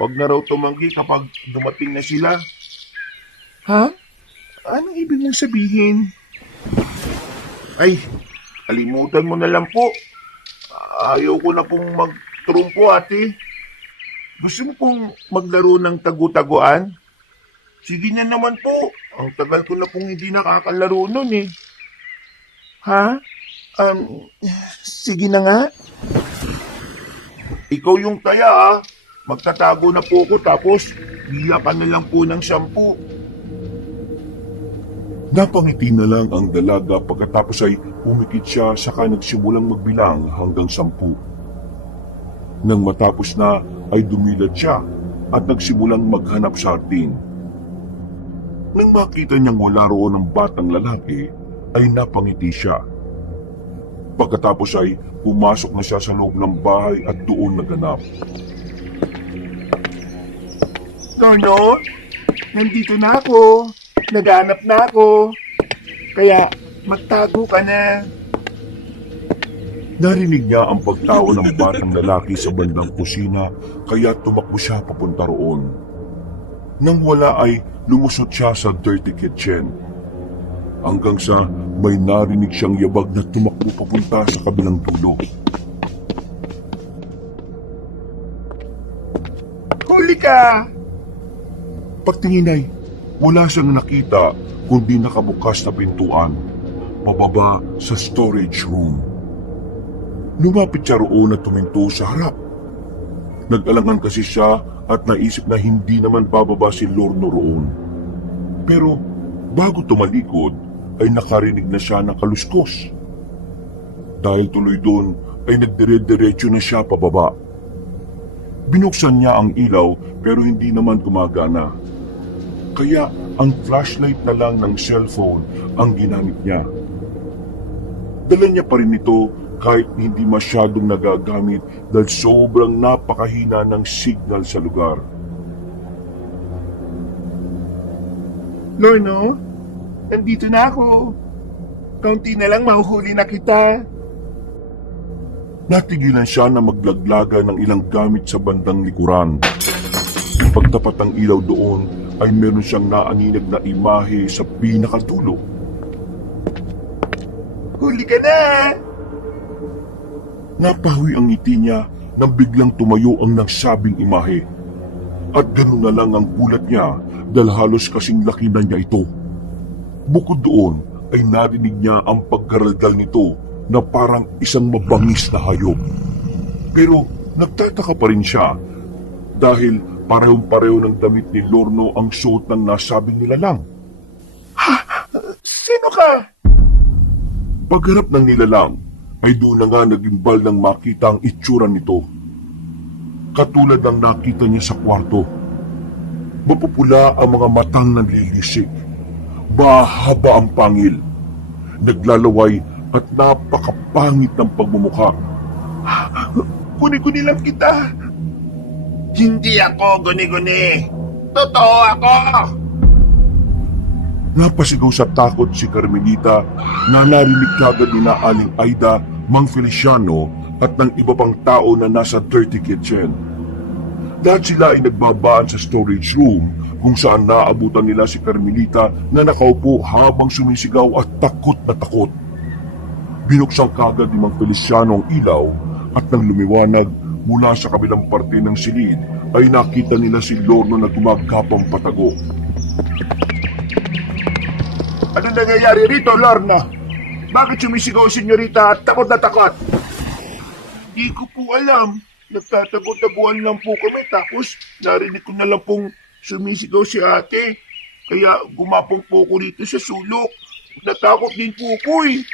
Huwag na raw tumanggi kapag dumating na sila. Ha? Anong ibig mong sabihin? Ay, kalimutan mo na lang po. Ayaw ko na pong magtrumpo, ate. Gusto mo pong maglaro ng tagu-taguan? Sige na naman po. Ang tagal ko na pong hindi nakakalaro nun eh. Ha? Sige na nga. Ikaw yung taya ah. Magtatago na po ko tapos hilakan na lang po ng 10. Napangiti na lang ang dalaga pagkatapos ay umikit siya saka nagsimulang magbilang hanggang 10. Nang matapos na ay dumilad siya at nagsimulang maghanap sa hardin. Nang makita niyang wala roon ang batang lalaki ay napangiti siya. Pagkatapos ay pumasok na siya sa loob ng bahay at doon naganap. Lorno, nandito na ako. Naghanap na ako. Kaya Magtago ka na. Narinig niya ang pagtawa ng batang lalaki sa bandang kusina kaya tumakbo siya papunta roon. Nang wala ay lumusot siya sa dirty kitchen. Hanggang sa may narinig siyang yabag na tumakbo papunta sa kabilang dulo. Huli ka! Pagtingin ay wala siyang nakita kundi nakabukas na pintuan, pababa sa storage room. Lumapit siya roon at tuminto sa harap. Nag-alangan kasi siya at naisip na hindi naman bababa si Lorno roon. Pero bago tumalikod ay nakarinig na siya ng kaluskos. Dahil tuloy doon ay nagdire-diretso na siya pababa. Binuksan niya ang ilaw pero hindi naman gumagana. Kaya ang flashlight na lang ng cellphone ang ginamit niya. Dala niya pa rin ito kahit hindi masyadong nagagamit dahil sobrang napakahina ng signal sa lugar. Lorno, nandito na ako. Kaunti na lang mahuhuli na kita. Natigilan siya na maglaglaga ng ilang gamit sa bandang likuran. Pagtapat ng ilaw doon ay meron siyang naaninag na imahe sa pinakadulo. Huli ka na! Napawi ang ngiti niya nang biglang tumayo ang nagsabing imahe. At ganoon na lang ang gulat niya dahil halos kasing laki na niya ito. Bukod doon ay narinig niya ang paggaraldal nito na parang isang mabangis na hayop. Pero nagtataka pa rin siya dahil parehong-pareho ng damit ni Lorno ang suot ng nasabing nilalang. Sino ka? Pagharap ng nilalang ay doon na nga nagimbal ng makita ang itsura nito. Katulad ng nakita niya sa kwarto. Mapupula ang mga matang nanlilisik. Mahaba ang pangil. Naglalaway at napakapangit ng pagmumukha. Guni-guni lang kita. Hindi ako guni-guni. Totoo ako. Napasigaw sa takot si Carmelita na narinig kagad ni na Aling Aida, Mang Feliciano at ng iba pang tao na nasa dirty kitchen. Lahat sila ay nagbabaan sa storage room kung saan naabutan nila si Carmelita na nakaupo habang sumisigaw at takot na takot. Binuksan kagad ni Mang Feliciano ang ilaw at nang lumiwanag mula sa kabilang parte ng silid ay nakita nila si Lorno na gumagapang patago. Ano nangyayari rito, Lorna? Bakit sumisigaw si senyorita at takot na takot? Di ko po alam. Nagtatago-taguan lang po kami tapos narinig ko na lang pong sumisigaw si ate. Kaya gumapong po ko rito sa sulok. Natakot din po ko eh.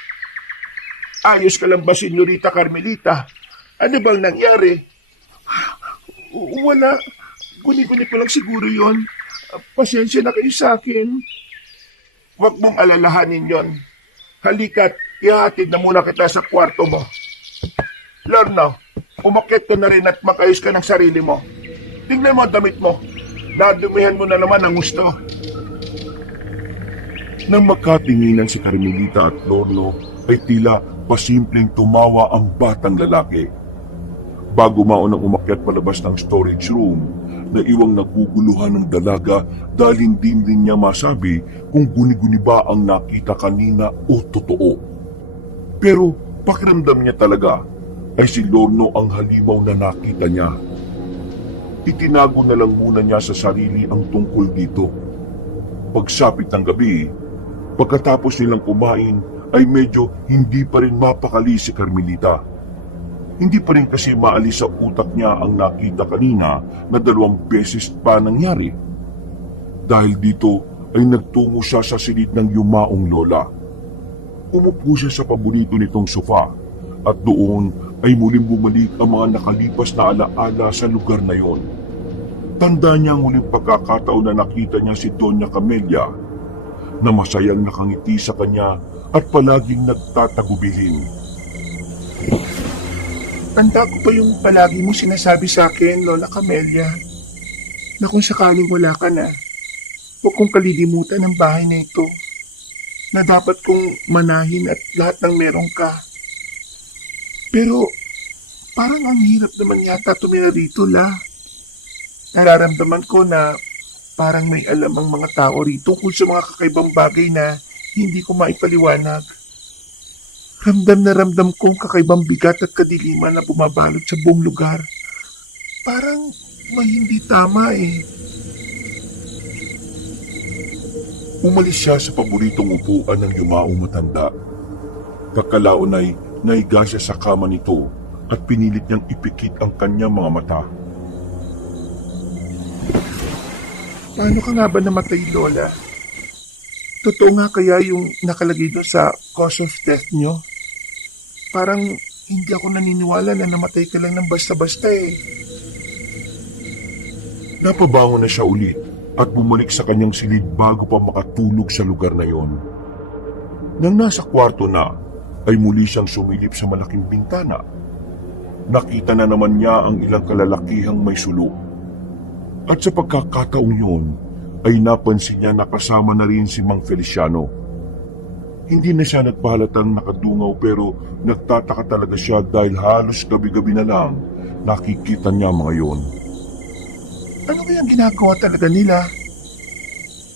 Ayos ka lang ba, senyorita Carmelita? Ano bang nangyari? Wala. Guni-guni ko lang siguro yon. Pasensya na kayo sa akin. Huwag mong alalahanin yon. Halika't ihatid na muna kita sa kwarto mo. Lorna, umakyat ka na rin at makayos ka ng sarili mo. Tingnan mo ang damit mo. Nadumihan mo na naman ang gusto. Nang magkatinginan si Carmelita at Lorno ay tila pasimpleng tumawa ang batang lalaki. Bago maunang umakyat palabas ng storage room, naiwang naguguluhan ng dalaga dahil hindi rin niya masabi kung guni-guni ba ang nakita kanina o totoo. Pero pakiramdam niya talaga ay si Lorno ang halimaw na nakita niya. Itinago na lang muna niya sa sarili ang tungkol dito. Pagsapit ng gabi, pagkatapos nilang kumain ay medyo hindi pa rin mapakali si Carmelita. Hindi pa rin kasi maalis sa utak niya ang nakita kanina na 2 beses pa nangyari. Dahil dito ay nagtungo siya sa silid ng yumaong lola. Umupo siya sa paborito nitong sofa at doon ay muling bumalik ang mga nakalipas na alaala sa lugar na yon. Tanda niya ang muling pagkakataon na nakita niya si Doña Camelia na masayang nakangiti sa kanya at palaging nagtatagubilin. Tanda ko pa yung palagi mo sinasabi sa akin, Lola Camelia, na kung sakaling wala ka na, huwag kong kalilimutan ang bahay na ito. na dapat kong manahin at lahat ng meron ka. Pero parang ang hirap naman yata tumira rito, La. Nararamdaman ko na parang may alam ang mga tao rito kung sa mga kakaibang bagay na hindi ko maipaliwanag. Ramdam na ramdam kong kakaibang bigat at kadiliman na bumabalot sa buong lugar. Parang may hindi tama eh. Umalis siya sa paboritong upuan ng yumaong matanda. Pagkalaon ay naiga siya sa kama nito at pinilit niyang ipikit ang kanyang mga mata. Paano ka nga ba namatay, Lola? Totoo nga kaya yung nakalagay doon sa cause of death nyo? Parang hindi ako naniniwala na namatay ka lang ng basta-basta eh. Napabangon na siya ulit at bumalik sa kanyang silid bago pa makatulog sa lugar na yon. Nang nasa kwarto na, ay muli siyang sumilip sa malaking bintana. Nakita na naman niya ang ilang kalalakihang may sulok. At sa pagkakataong yun, ay napansin niya na kasama na rin si Mang Feliciano. Hindi na siya nagpahalatang nakadungaw pero nagtataka talaga siya dahil halos gabi-gabi na lang nakikita niya mga yon. Ano kayang ginagawa talaga nila?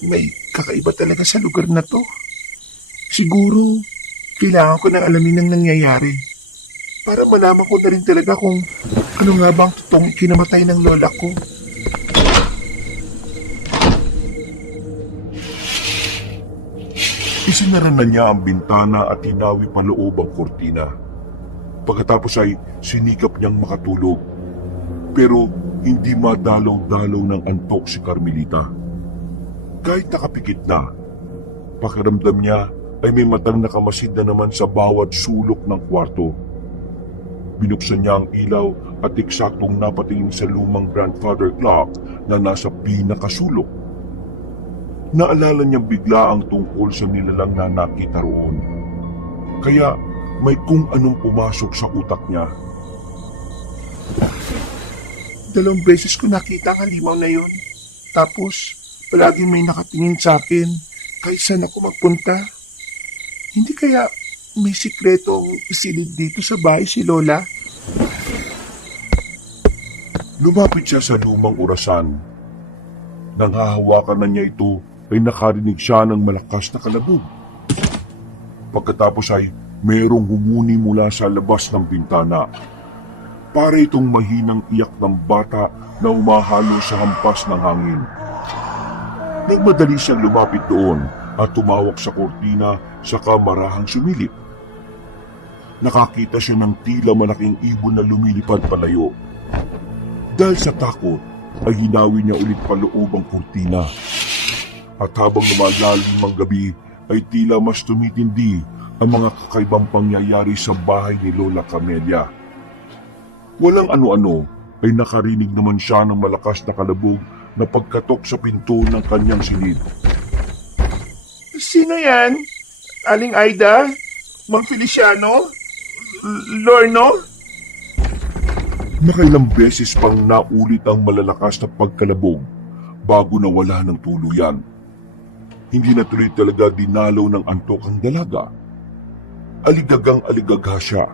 May kakaiba talaga sa lugar na to. Siguro, kailangan ko nang alamin ang nangyayari. Para malaman ko na rin talaga kung ano nga bang totoong kinamatay ng lola ko. Isinara na niya ang bintana at hinawi pa loob ang kortina. Pagkatapos ay sinikap niyang makatulog. Pero hindi madalaw-dalaw ng antok si Carmelita. Kahit nakapikit na, pakiramdam niya ay may matang nakamasid na naman sa bawat sulok ng kwarto. Binuksan niya ang ilaw at eksaktong napatingin sa lumang grandfather clock na nasa pinakasulok. Naalala niyang bigla ang tungkol sa nilalang na nakita roon. Kaya may kung anong pumasok sa utak niya. 2 beses ko nakita ang halimaw na yun. Tapos, palaging may nakatingin sa akin kahit saan ako magpunta. Hindi kaya may sikretong isilid dito sa bahay si Lola? Lumapit siya sa lumang orasan. Nang hahawakan na niya ito, ay nakarinig siya ng malakas na kalabog. Pagkatapos ay mayroong humuni mula sa labas ng bintana. Para itong mahinang iyak ng bata na umahalo sa hampas ng hangin. Nagmadali siyang lumapit doon at tumawak sa kortina sa kamarahang sumilip. Nakakita siya ng tila malaking ibon na lumilipad palayo. Dahil sa takot ay hinawi niya ulit paloob ang kortina. At habang lumalalim ang gabi ay tila mas tumitindi ang mga kakaibang pangyayari sa bahay ni Lola Camelia. Walang ano-ano ay nakarinig naman siya ng malakas na kalabog na pagkatok sa pinto ng kanyang silid. Sino yan? Aling Aida? Mang Feliciano? Lorno? Nakailang beses pang naulit ang malalakas na pagkalabog bago nawala ng tuluyan. Hindi na tuloy talaga dinalaw ng antok ang dalaga. Aligagang aligagha siya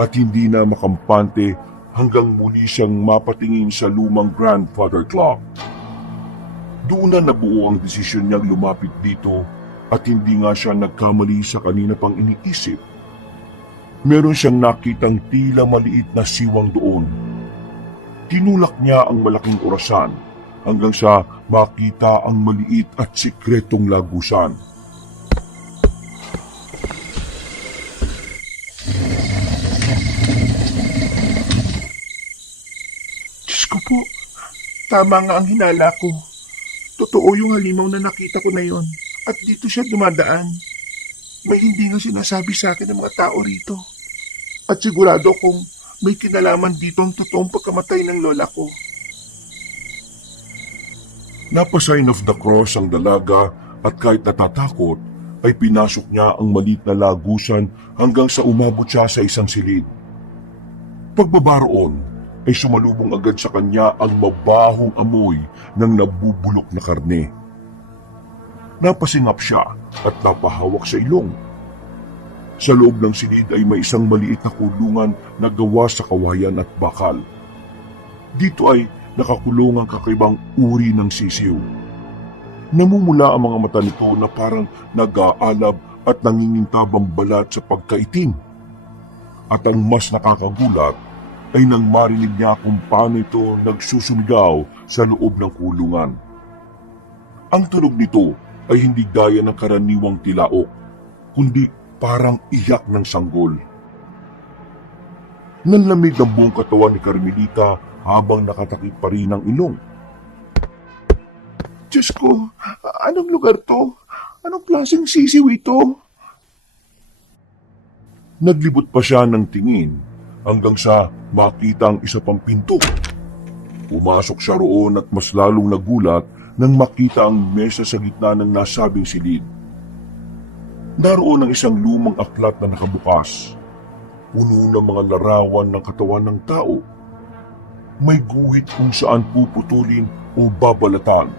at hindi na makampante hanggang muli siyang mapatingin sa lumang grandfather clock. Doon na nabuo ang desisyon niyang lumapit dito at hindi nga siya nagkamali sa kanina pang iniisip. Meron siyang nakitang tila maliit na siwang doon. Tinulak niya ang malaking orasan hanggang sa makita ang maliit at sikretong lagusan. Diyos ko po, tama nga ang hinala ko. Totoo yung halimaw na nakita ko na yon. At dito siya dumadaan. May hindi nga sinasabi sa akin ng mga tao rito. At sigurado kung may kinalaman dito ang totoong pagkamatay ng lola ko. Napasign of the cross ang dalaga at kahit natatakot ay pinasok niya ang maliit na lagusan hanggang sa umabot siya sa isang silid. Pagbaba roon ay sumalubong agad sa kanya ang mabahong amoy ng nabubulok na karne. Napasingap siya at napahawak sa ilong. Sa loob ng silid ay may isang maliit na kulungan na gawa sa kawayan at bakal. Dito ay nakakulong ang kakaibang uri ng sisiw. Namumula ang mga mata nito na parang nag-aalab at nangingintabang balat sa pagkaitim. At ang mas nakakagulat ay nang marinig niya kung paano ito nagsusumigaw sa loob ng kulungan. Ang tunog nito ay hindi gaya ng karaniwang tilaok, kundi parang iyak ng sanggol. Nanlamig ang buong katawan ni Carmelita habang nakatakip pa rin ang ilong. Diyos ko, anong lugar to? Anong klaseng sisiw ito? Naglibot pa siya ng tingin hanggang sa makita ang isa pang pinto. Pumasok siya roon at mas lalong nagulat nang makita ang mesa sa gitna ng nasabing silid. Naroon ang isang lumang aklat na nakabukas, puno ng mga larawan ng katawan ng tao. May guhit kung saan puputulin o babalatan.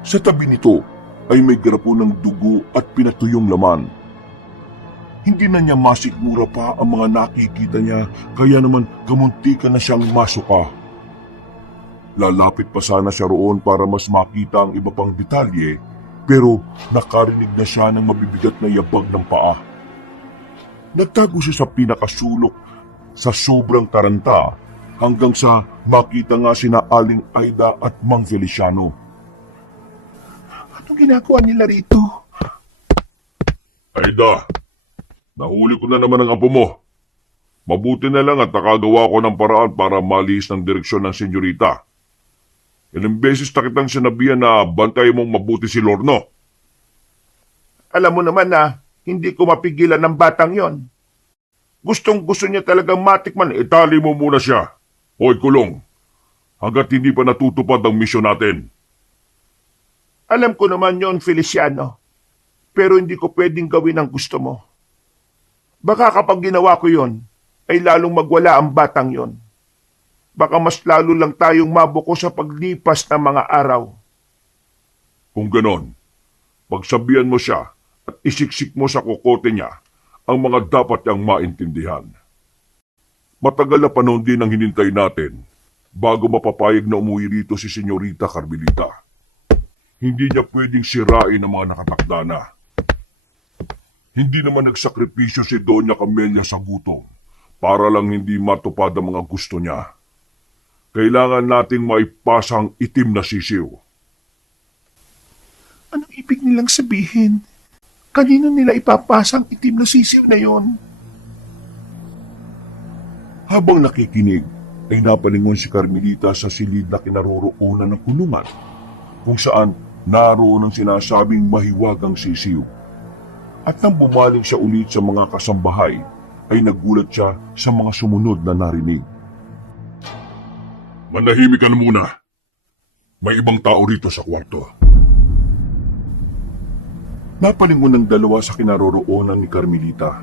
Sa tabi nito ay may grapo ng dugo at pinatuyong laman. Hindi na niya masigmura pa ang mga nakikita niya, kaya naman kamuntikan na siyang masuka. Lalapit pa sana siya roon para mas makita ang iba pang detalye, pero nakarinig na siya ng mabibigat na yabag ng paa. Nagtago siya sa pinakasulok sa sobrang taranta hanggang sa makita nga sina Aling Aida at Mang Feliciano. Anong ginagawa nila rito? Aida, nahuli ko na naman ang apo mo. Mabuti na lang at nakagawa ko ng paraan para malihis ng direksyon ng senyorita. Ilang beses na kitang sinabihan na bantay mong mabuti si Lorno. Alam mo naman na hindi ko mapigilan ng batang yon. Gustong gusto niya talagang matikman. Itali mo muna siya o ikulong hanggat hindi pa natutupad ang misyon natin. Alam ko naman yon, Feliciano. Pero hindi ko pwedeng gawin ang gusto mo. Baka kapag ginawa ko yon, ay lalong magwala ang batang yon. Baka mas lalo lang tayong mabuko sa paglipas ng mga araw. Kung ganon, pagsabihan mo siya at isiksik mo sa kokote niya ang mga dapat niyang maintindihan. Matagal na panahon din ang hinintay natin bago mapapayag na umuwi rito si Senyorita Carmelita. Hindi niya pwedeng sirain ang mga nakatakda na. Hindi naman nagsakripisyo si Doña Camelia sa gutom para lang hindi matupad ang mga gusto niya. Kailangan nating maipasa ang itim na sisiw. Anong ibig nilang sabihin? Kanino nila ipapasa ang itim na sisiw na yon? Habang nakikinig, ay napalingon si Carmelita sa silid na kinaroroonan ng kulungan, kung saan naroon ang sinasabing mahiwagang sisiw. At nang bumaling siya ulit sa mga kasambahay, ay nagulat siya sa mga sumunod na narinig. Manahimik ka na muna. May ibang tao rito sa kwarto. Napalingon ng dalawa sa kinaroroonan ni Carmelita.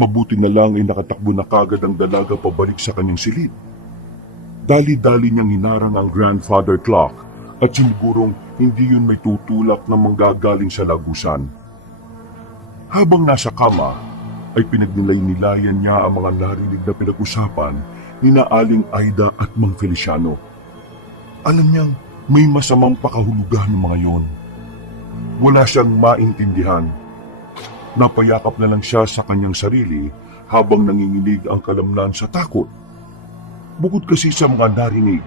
Mabuti na lang ay nakatakbo na kagad ang dalaga pabalik sa kanyang silid. Dali-dali niyang hinarang ang grandfather clock at sinigurong hindi yun may tutulak na manggagaling sa lagusan. Habang nasa kama, ay pinagnilay-nilayan niya ang mga narinig na pinag-usapan ni Aling Aida at Mang Feliciano. Alam niyang may masamang pakahulugan ng mga yon. Wala siyang maintindihan. Napayakap na lang siya sa kanyang sarili habang nanginginig ang kalamnan sa takot. Bukod kasi sa mga narinig,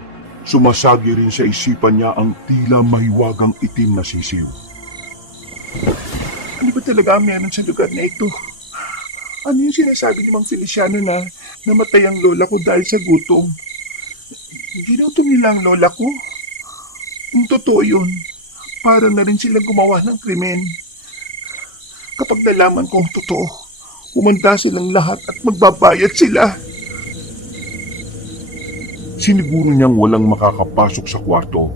sumasagi rin sa isipan niya ang tila mahiwagang itim na sisiw. Ano ba talaga ang meron sa lugar na ito? Ano yung sinasabi ni Mang Feliciano na namatay ang lola ko dahil sa gutom? Ginutom nila ang lola ko? Kung totoo yun, para na rin sila gumawa ng krimen. Kapag nalaman kong totoo, umanda silang lahat at magbabayad sila. Siniguro niyang walang makakapasok sa kwarto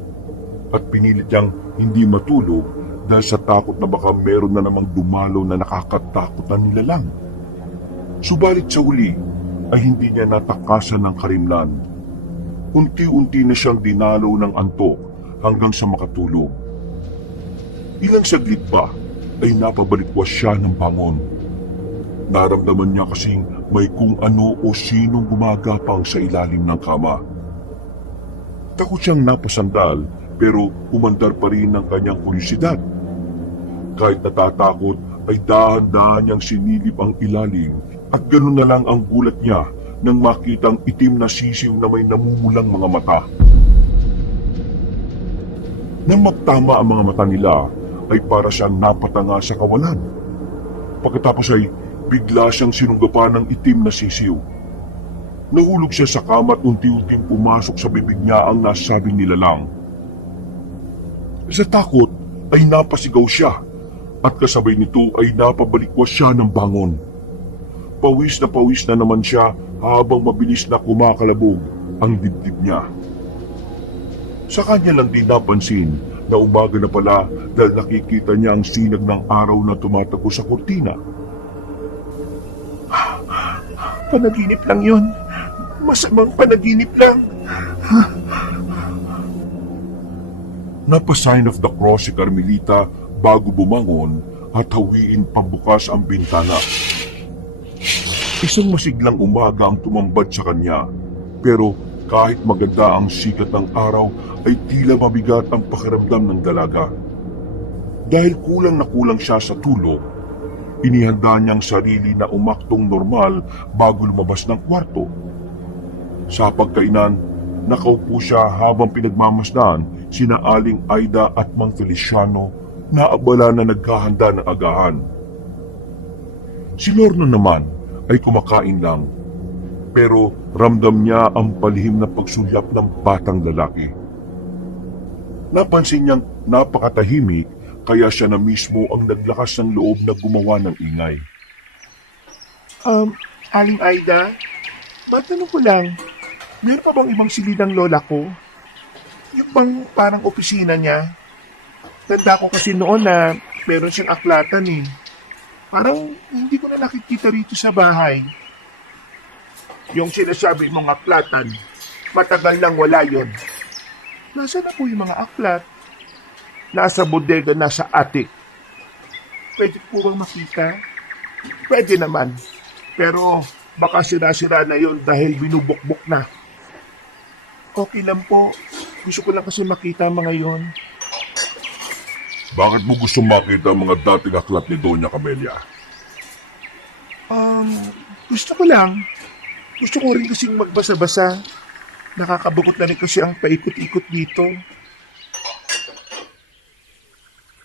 at pinilit niyang hindi matulog dahil sa takot na baka meron na namang dumalaw na nakakatakot na nilalang. Subalit sa uli ay hindi niya natakasan ng karimlan. Unti-unti na siyang dinalaw ng antok hanggang sa makatulog. Ilang saglit pa ay napabalikwas siya ng bangon. Naramdaman niya kasing may kung ano o sinong gumagapang sa ilalim ng kama. Takot siyang napasandal pero umandar pa rin ang kanyang kuryosidad. Kahit natatakot ay dahan-dahan niyang sinilip ang ilalim at ganoon na lang ang gulat niya nang makitang itim na sisiw na may namumulang mga mata. Nang magtama ang mga mata nila ay para siyang napatanga sa kawalan. Pagkatapos ay bigla siyang sinunggapan ng itim na sisiw. Nahulog siya sa kama at unti-unting pumasok sa bibig niya ang nasabing nilalang. Sa takot ay napasigaw siya at kasabay nito ay napabalikwas siya ng bangon. Pawis na naman siya habang mabilis na kumakalabog ang dibdib niya. Sa kanya lang din napansin na umaga na pala dahil nakikita niya ang sinag ng araw na tumatakbo sa kurtina. Panaginip lang yun. Masamang panaginip lang. Napa-sign of the cross si Carmelita bago bumangon at hawiin pambukas ang bintana. Isang masiglang umaga ang tumambad sa kanya, pero kahit maganda ang sikat ng araw ay tila mabigat ang pakiramdam ng dalaga. Dahil kulang na kulang siya sa tulog, inihanda niyang sarili na umaktong normal bago lumabas ng kwarto. Sa pagkainan, nakaupo siya habang pinagmamasdan sina Aling Aida at Mang Feliciano na abala na naghahanda ng agahan. Si Lorna naman ay kumakain lang, pero ramdam niya ang palihim na pagsulyap ng batang lalaki. Napansin niyang napakatahimik kaya siya na mismo ang naglakas ng loob na gumawa ng ingay. Aling Aida, tanong ko lang, meron pa bang ibang silid ng lola ko? Yung bang parang opisina niya? Tanda ko kasi noon na meron siyang aklatan eh. Parang hindi ko na nakikita rito sa bahay. Yung sinasabi mong aklatan, matagal lang wala yon. Nasaan na po yung mga aklat? Nasa bodega, nasa attic. Pwede po bang makita? Pwede naman. Pero baka sira-sira na yon dahil binubukbok na. Okay lang po. Gusto ko lang kasi makita ang mga yon. Bakit mo gusto makita ang mga dating aklat ni Doña Camelia? Gusto ko lang. Gusto ko rin kasing magbasa-basa. Nakakabukot na rin kasi ang paikot-ikot dito.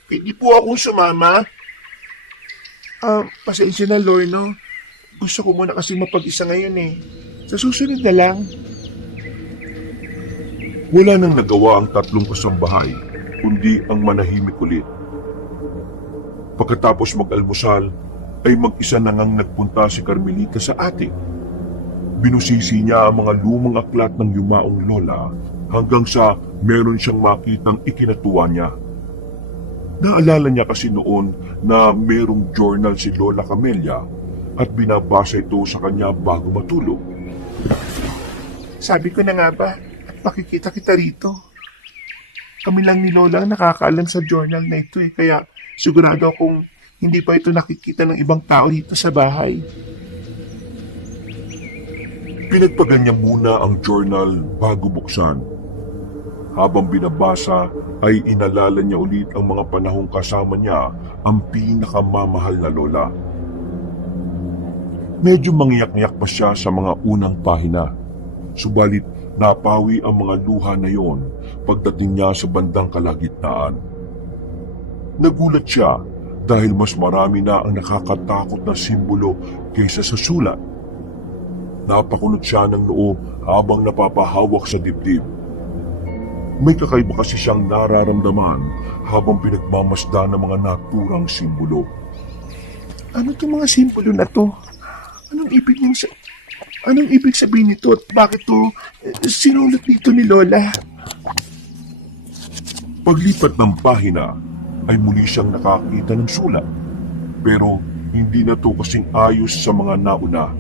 Hindi po akong sumama. Pasensya na, Lorno. Gusto ko muna kasi mapag-isa ngayon eh. Sa susunod na lang. Wala nang nagawa ang tatlong kasambahay, kundi ang manahimik ulit. Pagkatapos mag-almusal, ay mag-isa na ngang nagpunta si Carmelita sa attic. Binusisi niya ang mga lumang aklat ng yumaong lola hanggang sa meron siyang makitang ikinatuwa niya. Naalala niya kasi noon na merong journal si Lola Camelia at binabasa ito sa kanya bago matulog. Sabi ko na nga ba, at makikita kita rito. Kami lang ni Lola ang nakakaalam sa journal na ito eh, kaya sigurado akong hindi pa ito nakikita ng ibang tao dito sa bahay. Pinagpagan niya muna ang journal bago buksan. Habang binabasa ay inalala niya ulit ang mga panahong kasama niya ang pinakamamahal na lola. Medyo mangiyak-ngiyak pa siya sa mga unang pahina. Subalit napawi ang mga luha na yon pagdating niya sa bandang kalagitnaan. Nagulat siya dahil mas marami na ang nakakatakot na simbolo kaysa sa sulat. Napakunot siya ng noo habang napapahawak sa dibdib. May kakaiba kasi siyang nararamdaman habang pinagmamasdan ng mga naturang simbolo. Ano itong mga simbolo na to? Anong ibig sabihin nito at bakit to sinulat dito ni Lola? Paglipat ng pahina ay muli siyang nakakita ng sulat, pero hindi na to kasing ayos sa mga nauna.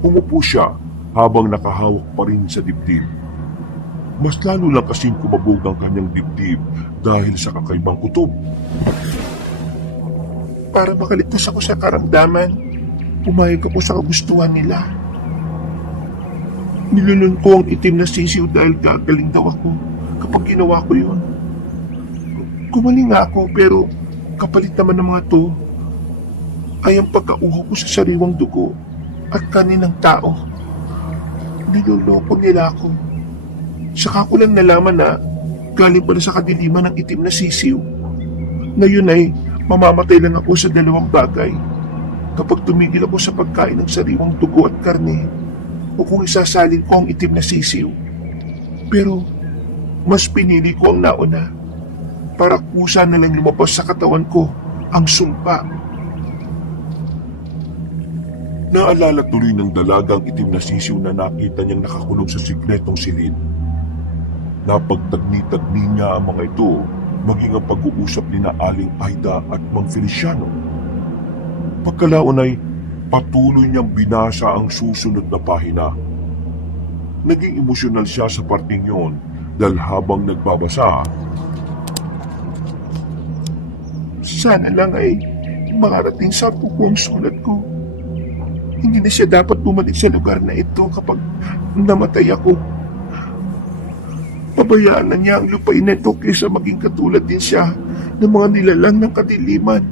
Umupo siya habang nakahawak pa rin sa dibdib. Mas lalo lang kasing kumabog ang kanyang dibdib dahil sa kakaibang kutob. Para makaligtas ako sa karamdaman, pumayag ako sa kagustuhan nila. Nilunod ko ang itim na sisiw dahil gagaling daw ako kapag ginawa ko yun. Gumaling nga ako pero kapalit naman ng mga to ay ang pagkauho ko sa sariwang dugo at kanin ng tao. Niloloko nila ako. Saka ko lang nalaman na galing pala sa kadiliman ng itim na sisiw. Ngayon ay mamamatay lang ako sa dalawang bagay. Kapag tumigil ako sa pagkain ng sariwang dugo at karne o kung isasalin ko ang itim na sisiw. Pero mas pinili ko ang nauna para kusa na lang lumabas sa katawan ko ang sumpa. Naalala tuloy ng dalagang itim na sisiw na nakita niyang nakakulong sa sikretong silid. Napagtagni-tagni niya ang mga ito, maging ang pag-uusap ni na Aling Aida at Mang Feliciano. Pagkalaon ay patuloy niyang binasa ang susunod na pahina. Naging emosyonal siya sa parting yon dahil habang nagbabasa, Sana lang ay makarating sa buko ang sulat ko. Hindi na siya dapat bumalik sa lugar na ito kapag namatay ako. Pabayaan na niya ang lupain na ito kaysa maging katulad din siya ng mga nilalang ng kadiliman.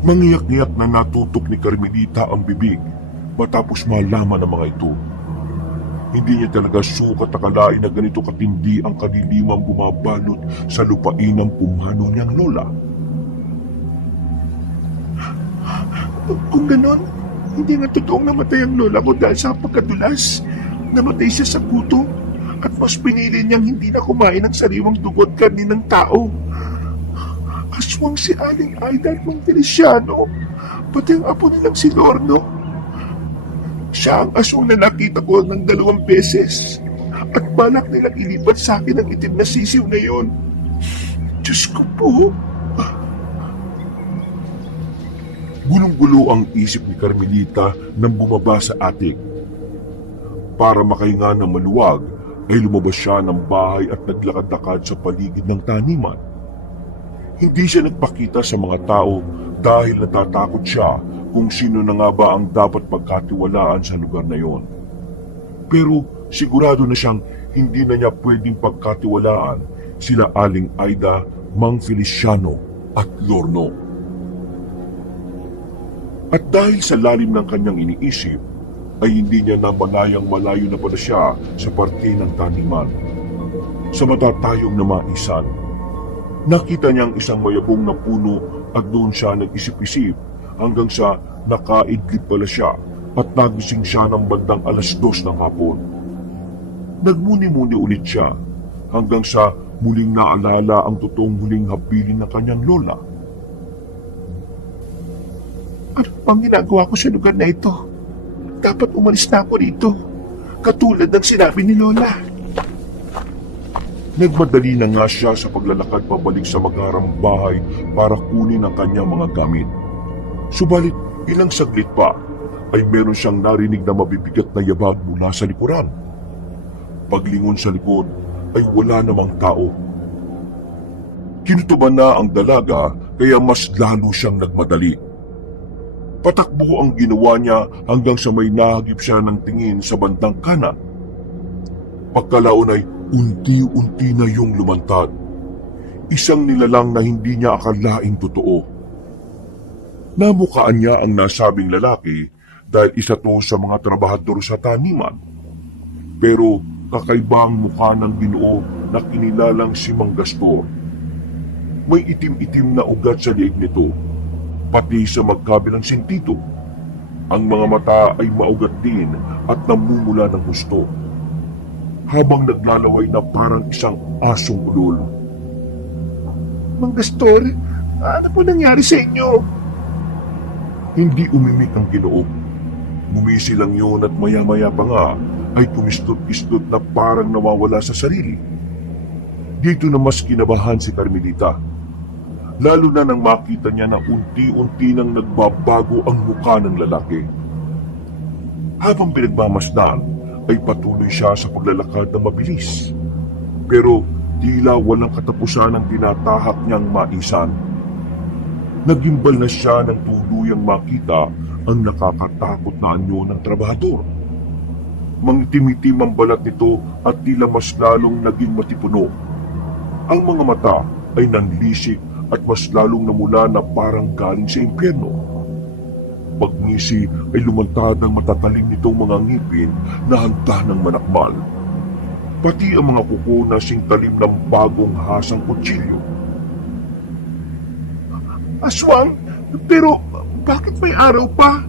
mangiyak-ngiyak na natutok ni Carmelita ang bibig matapos malaman ng mga ito. Hindi niya talaga sukat akalain na ganito katindi ang kadilimang bumabalot sa lupain ng pumano niyang lola. Kung ganon, hindi nga totoong namatay ang lola ko dahil sa pagkadulas. Namatay siya sa gutom at mas pinili niyang hindi na kumain ng sariwang dugot karni ng tao. Aswang si Aling Aida at Mang Feliciano, pati ang apo nilang si Lorno. Siya ang aswang na nakita ko ng 2 beses at balak nilang ilipat sa akin ang itim na sisiw na yon. Diyos ko po. Gulong-gulo ang isip ni Carmelita nang bumaba sa atik. Para makahinga ng maluwag, ay lumabas siya ng bahay at naglakad-lakad sa paligid ng taniman. Hindi siya nagpakita sa mga tao dahil natatakot siya kung sino na nga ba ang dapat pagkatiwalaan sa lugar na yon. Pero sigurado na siyang hindi na niya pwedeng pagkatiwalaan sila Aling Aida, Mang Feliciano at Lorno. At dahil sa lalim ng kanyang iniisip, ay hindi niya nabanayang malayo na pala siya sa parte ng taniman. Sa matatayong na maisan, nakita niyang isang mayabong na puno at doon siya nag-isip-isip hanggang sa nakaidlip pala siya at nagising siya ng bandang 2:00 ng hapon. Nagmuni-muni ulit siya hanggang sa muling naalala ang totoong huling habilin ng kanyang lola. Ano pang ginagawa ko sa lugar na ito? Dapat umalis na ako dito, katulad ng sinabi ni Lola. Nagmadali na nga siya sa paglalakad pabalik sa magharang bahay para kunin ang kanyang mga gamit. Subalit ilang saglit pa ay meron siyang narinig na mabibigat na yabag mula sa likuran. Paglingon sa likod ay wala namang tao. Kinutuban na ang dalaga kaya mas lalo siyang nagmadali. Patakbo ang ginawa niya hanggang sa may nahagip siya ng tingin sa bandang kanan. Pagkalaon ay unti-unti na yung lumantad. Isang nilalang na hindi niya akalaing totoo. Namukaan niya ang nasabing lalaki dahil isa to sa mga trabahador sa taniman. Pero kakaiba ang mukha ng Ginoo na kinilalang si Mang Gastor. May itim-itim na ugat sa liig nito, pati sa magkabilang sentido. Ang mga mata ay maugat din at namumula ng husto, habang naglalaway na parang isang asong ulol. Mang Gastor, ano po nangyari sa inyo? Hindi umimik ang Ginoo. Gumisi lang yun at maya-maya pa nga ay kumistot-kistot na parang nawawala sa sarili. Dito na mas kinabahan si Carmelita, lalo na nang makita niya na unti-unti nang nagbabago ang mukha ng lalaki. Habang pinagmamasdan, ay patuloy siya sa paglalakad na mabilis. Pero tila walang katapusan ang tinatahak niyang maisan. Nagimbal na siya ng tuluyang makita ang nakakatakot na anyo ng trabahador. Mangitim-itim ang balat nito at tila mas lalong naging matipuno. Ang mga mata ay nanlisik at mas lalong namula na parang galing sa impyerno. Pagngisi ay lumantad ang matatalim nitong mga ngipin na handa ng manakmal. Pati ang mga kuko na singtalim ng bagong hasang kutsilyo. Aswang, pero bakit may araw pa?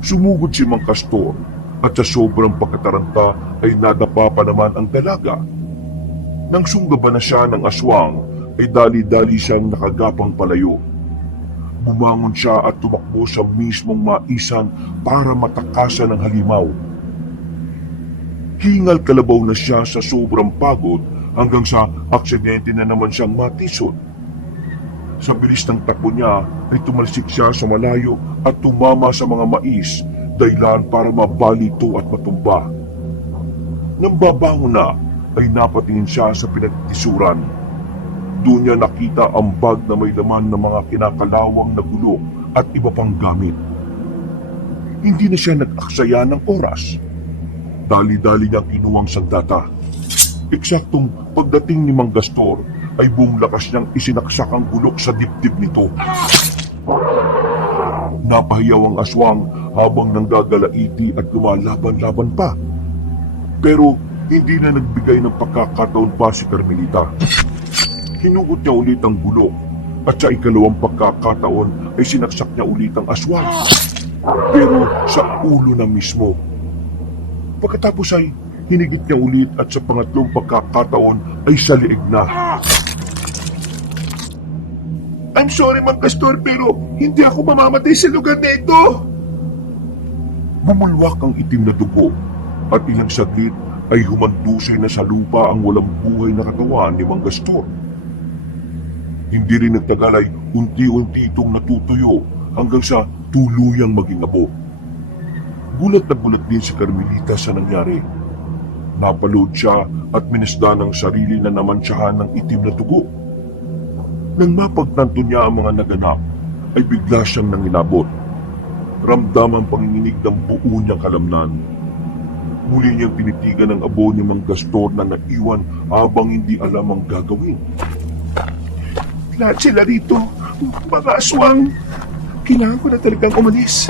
Sumugod si Mang Kastor at sa sobrang pagkataranta ay nadapa pa naman ang dalaga. Nang sunggaban na siya ng aswang ay dali-dali siyang nakagapang palayo. Bumangon siya at tumakbo sa mismong maisan para matakasan ng halimaw. Hingal kalabaw na siya sa sobrang pagod hanggang sa aksidente na naman siyang matisod. Sa bilis ng takbo niya ay tumalsik siya sa malayo at tumama sa mga mais, dahilan para mabali ito at matumba. Nang babangon na ay napatingin siya sa pinagtisuran. Doon niya nakita ang bag na may laman ng mga kinakalawang na gulok at iba pang gamit. Hindi na siya nag-aksaya ng oras. Dali-dali niyang kinuwang sandata. Eksaktong pagdating ni Mang Gastor ay buong lakas niyang isinaksak ang gulok sa dibdib nito. Napahiyaw ang aswang habang nanggagalaiti at lumalaban-laban pa. Pero hindi na nagbigay ng pagkakataon pa si Carmelita. Hinugot niya ulit ang gulok at sa ikalawang pagkakataon ay sinaksak niya ulit ang aswang. Pero sa ulo na mismo. Pagkatapos ay hinigit niya ulit at sa pangatlong pagkakataon ay sa liig na. I'm sorry, Mang Kastor, pero hindi ako mamamatay sa lugar na ito. Bumulwak ang itim na dugo at ilang saglit ay humandusay na sa lupa ang walang buhay na katawan ni Mang Gastor. Hindi rin nagtagal ay unti-unti itong natutuyo hanggang sa tuluyang maging abo. Gulat na gulat din si Carmelita sa nangyari. Napalood siya at minasda ng sarili na namantsahan ng itim na dugo. Nang mapagtanto niya ang mga naganap, ay bigla siyang nanginabot. Ramdam ang panginginig ng buo niyang kalamnan. Muli niyang tinitigan ang abo ni Mang Gastor na naiwan habang hindi alam ang gagawin. Lahat sila rito, mga aswang. Kailangan ko na talagang umalis.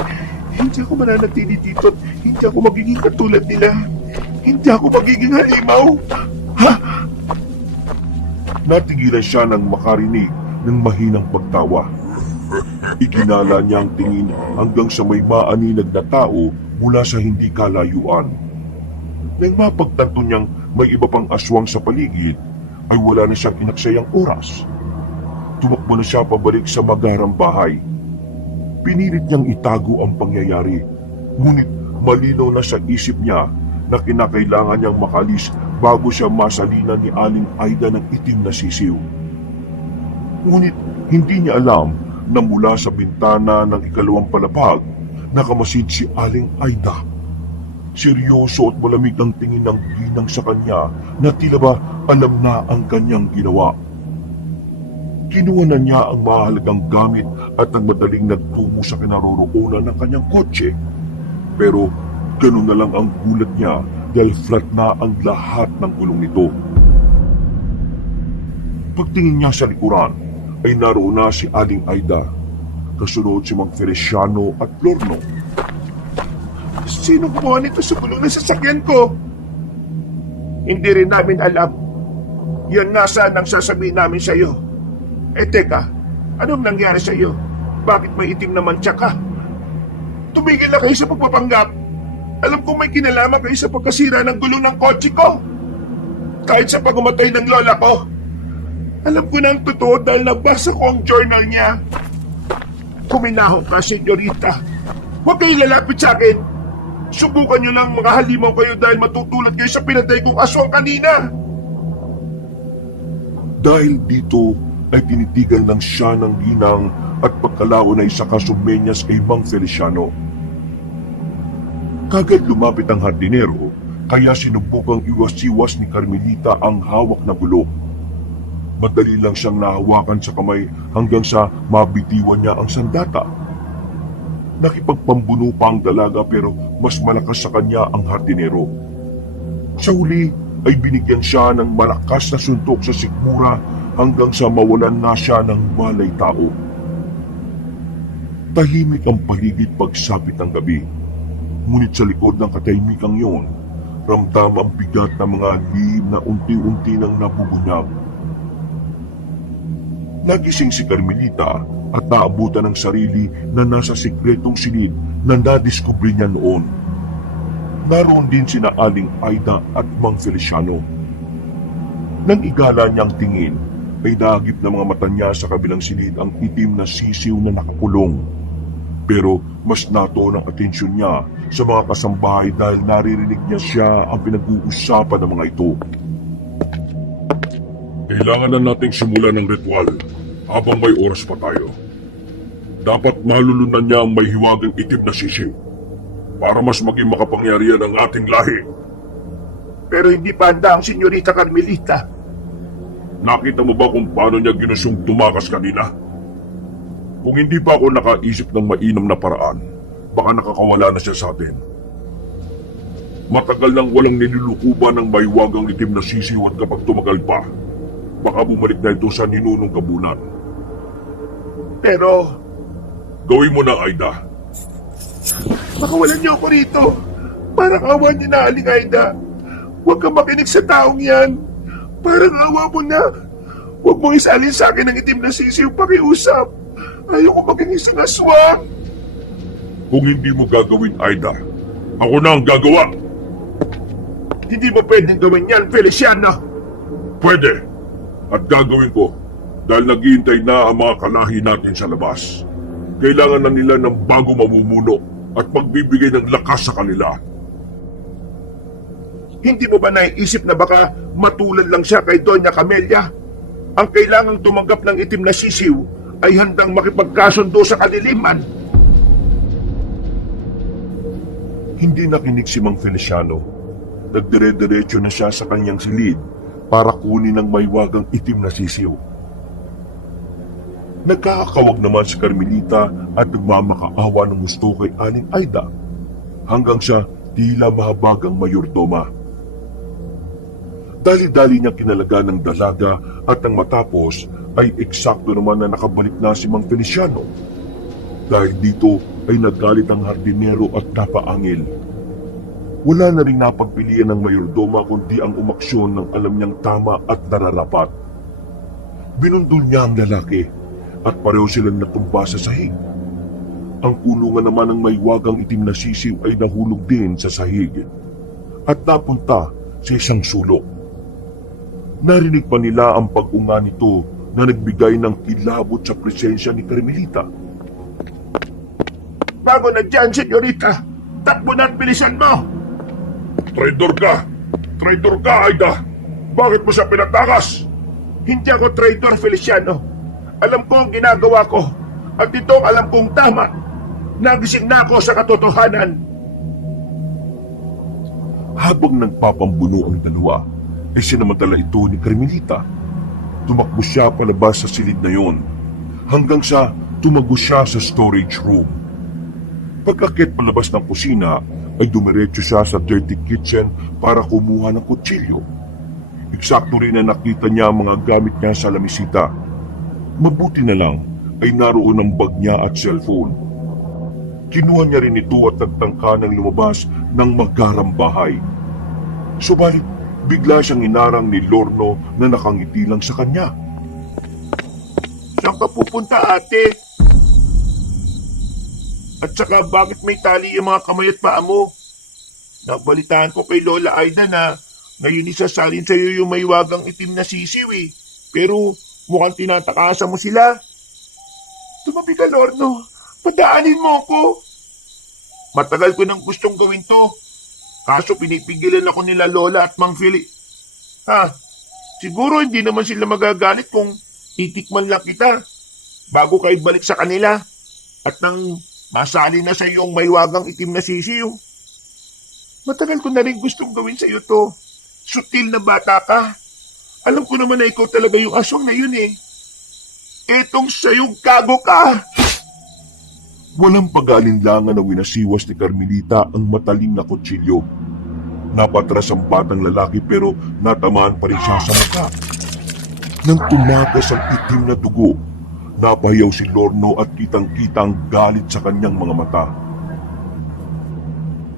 Hindi ako mananatili dito at hindi ako magiging katulad nila. Hindi ako magiging halimaw. Ha? Natigilan siya nang makarinig ng mahinang pagtawa. Ikinala niya ang tingin hanggang sa may maaninag na tao mula sa hindi kalayuan. Nang mapagtanto niyang may iba pang aswang sa paligid, ay wala na siyang inaksayang oras. Tumakbo na siya pabalik sa magarang bahay. Pinilit niyang itago ang pangyayari, ngunit malinaw na sa isip niya na kinakailangan niyang makalis bago siya masalina ni Aling Aida ng itim na sisiw. Ngunit hindi niya alam na mula sa bintana ng ikalawang palapag, nakamasid si Aling Aida. Seryoso at malamig ang tingin ng ginang sa kanya na tila ba alam na ang kanyang ginawa. Kinuha na niya ang mahalagang gamit at ang madaling nagtungo sa kinaroroonan ng kanyang kotse. Pero ganun na lang ang gulat niya dahil flat na ang lahat ng gulong nito. Pagtingin niya sa likuran ay naroon na si Aling Aida. Kasunod si Mang Feliciano at Lorno. Sino gumawa nito sa gulong ng sasakyan ko? Hindi rin namin alam. Yun nga saan ang sasabihin namin sa iyo. Eh teka, anong nangyari sa iyo? Bakit may itim na mantsa ka? Tumigil na kayo sa pagpapanggap. Alam kong may kinalaman kayo sa pagkasira ng gulong ng kotse ko. Kahit sa pagkamatay ng lola ko. Alam ko na ang totoo dahil nabasa ko ang journal niya. Kuminahon ka, senyorita. Huwag kayong lalapit sa akin. Subukan niyo lang mga halimaw kayo dahil matutulad kayo sa pinatay kong aswang kanina. Dahil dito ay tinitigan lang siya ng ginang at pagkalaon ay saka sumenyas kay Mang Feliciano. Kagad lumapit ang hardinero, kaya sinubukang iwas-iwas ni Carmelita ang hawak na gulong. Madali lang siyang nahawakan sa kamay hanggang sa mabitiwan niya ang sandata. Nakipagpambuno pa ang dalaga pero mas malakas sa kanya ang hardinero. Sa huli ay binigyan siya ng malakas na suntok sa sikmura hanggang sa mawalan na siya ng malay tao. Tahimik ang paligid pagsapit ng gabi. Ngunit sa likod ng katahimikang yun, ramdam ang bigat ng mga lihim na unti-unti nang nabubunyag. Nagising si Carmelita at naabutan ng sarili na nasa sikretong silid na nadiskubre niya noon. Naroon din sina Aling Aida at Mang Feliciano. Nang igala niyang tingin, ay nahagip ng mga mata niya sa kabilang silid ang itim na sisiw na nakakulong. Pero mas nato ang atensyon niya sa mga kasambahay dahil naririnig niya siya ang pinag-uusapan ng mga ito. Kailangan na nating simulan ng ritual habang may oras pa tayo. Dapat malulunan niya ang may hiwagang itim na sisiw para mas maging makapangyarihan ang ating lahi. Pero hindi pa handa ang Senyorita Carmelita. Nakita mo ba kung paano niya ginusong tumakas kanina? Kung hindi pa ako nakaisip ng mainam na paraan, baka nakakawala na siya sa atin. Matagal nang walang nilulukuban ng mahiwagang itim na sisiw at kapag tumagal pa, baka bumalik na ito sa ninunong kabunan. Pero Gawin mo na, Aida. makawalan niyo ako rito. Parang awa niyo na, Aling Aida. Huwag kang makinig sa taong yan. Parang awa mo na. Huwag mong isalin sa akin ang itim na sisiw pakiusap. Ayoko maging isang aswang. Kung hindi mo gagawin, Aida, ako na ang gagawa. Hindi mo pwedeng gawin yan, Feliciano. Pwede. At gagawin ko dahil naghihintay na ang mga kalahi natin sa labas. Kailangan na nila ng bago mamumuno at magbibigay ng lakas sa kanila. Hindi mo ba naiisip na baka matulad lang siya kay Doña Camelia? Ang kailangang tumanggap ng itim na sisiw ay handang makipagkasundo sa kadiliman. Hindi nakinig si Mang Feliciano. Nagdire-diretso na siya sa kanyang silid para kunin ang maywagang itim na sisiw. Nagkakawag naman si Carmelita at nagmamakaawa ng gusto kay Aling Aida hanggang sa tila mahabagang mayordoma. Dali-dali niyang kinalaga ng dalaga at nang matapos ay eksakto naman na nakabalik na si Mang Feliciano. Dahil dito ay nagalit ang hardinero at napaangil. Wala na rin napagpilian ng mayordoma kundi ang umaksyon ng alam niyang tama at nararapat. Binundol niya ang lalaki at pareho silang natumba sa sahig. Ang kulungan naman ng maywagang itim na sisiw ay nahulog din sa sahig at napunta sa isang sulok. Narinig pa nila ang pag-unga nito na nagbigay ng kilabot sa presensya ni Carmelita. Bago na dyan, Senyorita, takbo na at bilisan mo! Traidor ka! Traidor ka, Aida! Bakit mo siya pinatakas? Hindi ako traitor, Feliciano. Alam ko ang ginagawa ko at ito ang alam kong tama. Nagising na ako sa katotohanan. Habang nagpapambuno ang dalawa, ay sinamantala ito ni Carmelita. Tumakbo siya palabas sa silid na yon, hanggang sa tumago siya sa storage room. Pagkakit palabas ng kusina, ay dumiretso siya sa dirty kitchen para kumuha ng kutsilyo. Eksakto rin na nakita niya ang mga gamit niya sa lamisita. Mabuti na lang ay naroon ang bag niya at cellphone. Kinuha niya rin ito at nagtangka ng lumabas ng magarang bahay. Subalit, bigla siyang inarang ni Lorno na nakangiti lang sa kanya. Saan ka pupunta, ate? At saka bakit may tali yung mga kamay at paa mo? Nabalitaan ko kay Lola Aida na ngayon isasalin sa'yo yung maywagang itim na sisiw eh. Pero mukhang tinatakasan mo sila. Tumabi ka, Lorno. Padaanin mo ako. Matagal ko nang gustong gawin to. Kaso pinipigilan ako nila Lola at Mang Fili. Siguro hindi naman sila magagalit kung titikman lang kita bago ka ibalik sa kanila. At nang masali na sa iyong maywagang itim na sisiw. Matagal ko na rin gustong gawin sa'yo to. Sutil na bata ka. Alam ko naman na ikaw talaga yung aswang na yun eh. Etong sa'yong gago ka! Walang pag-aalinlangan na winasiwas ni Carmelita ang matalim na kutsilyo. Napatras ang batang lalaki pero natamaan pa rin siya sa mukha. Nang tumagas ang itim na dugo, napahiyaw si Lorno at kitang-kita ang galit sa kanyang mga mata.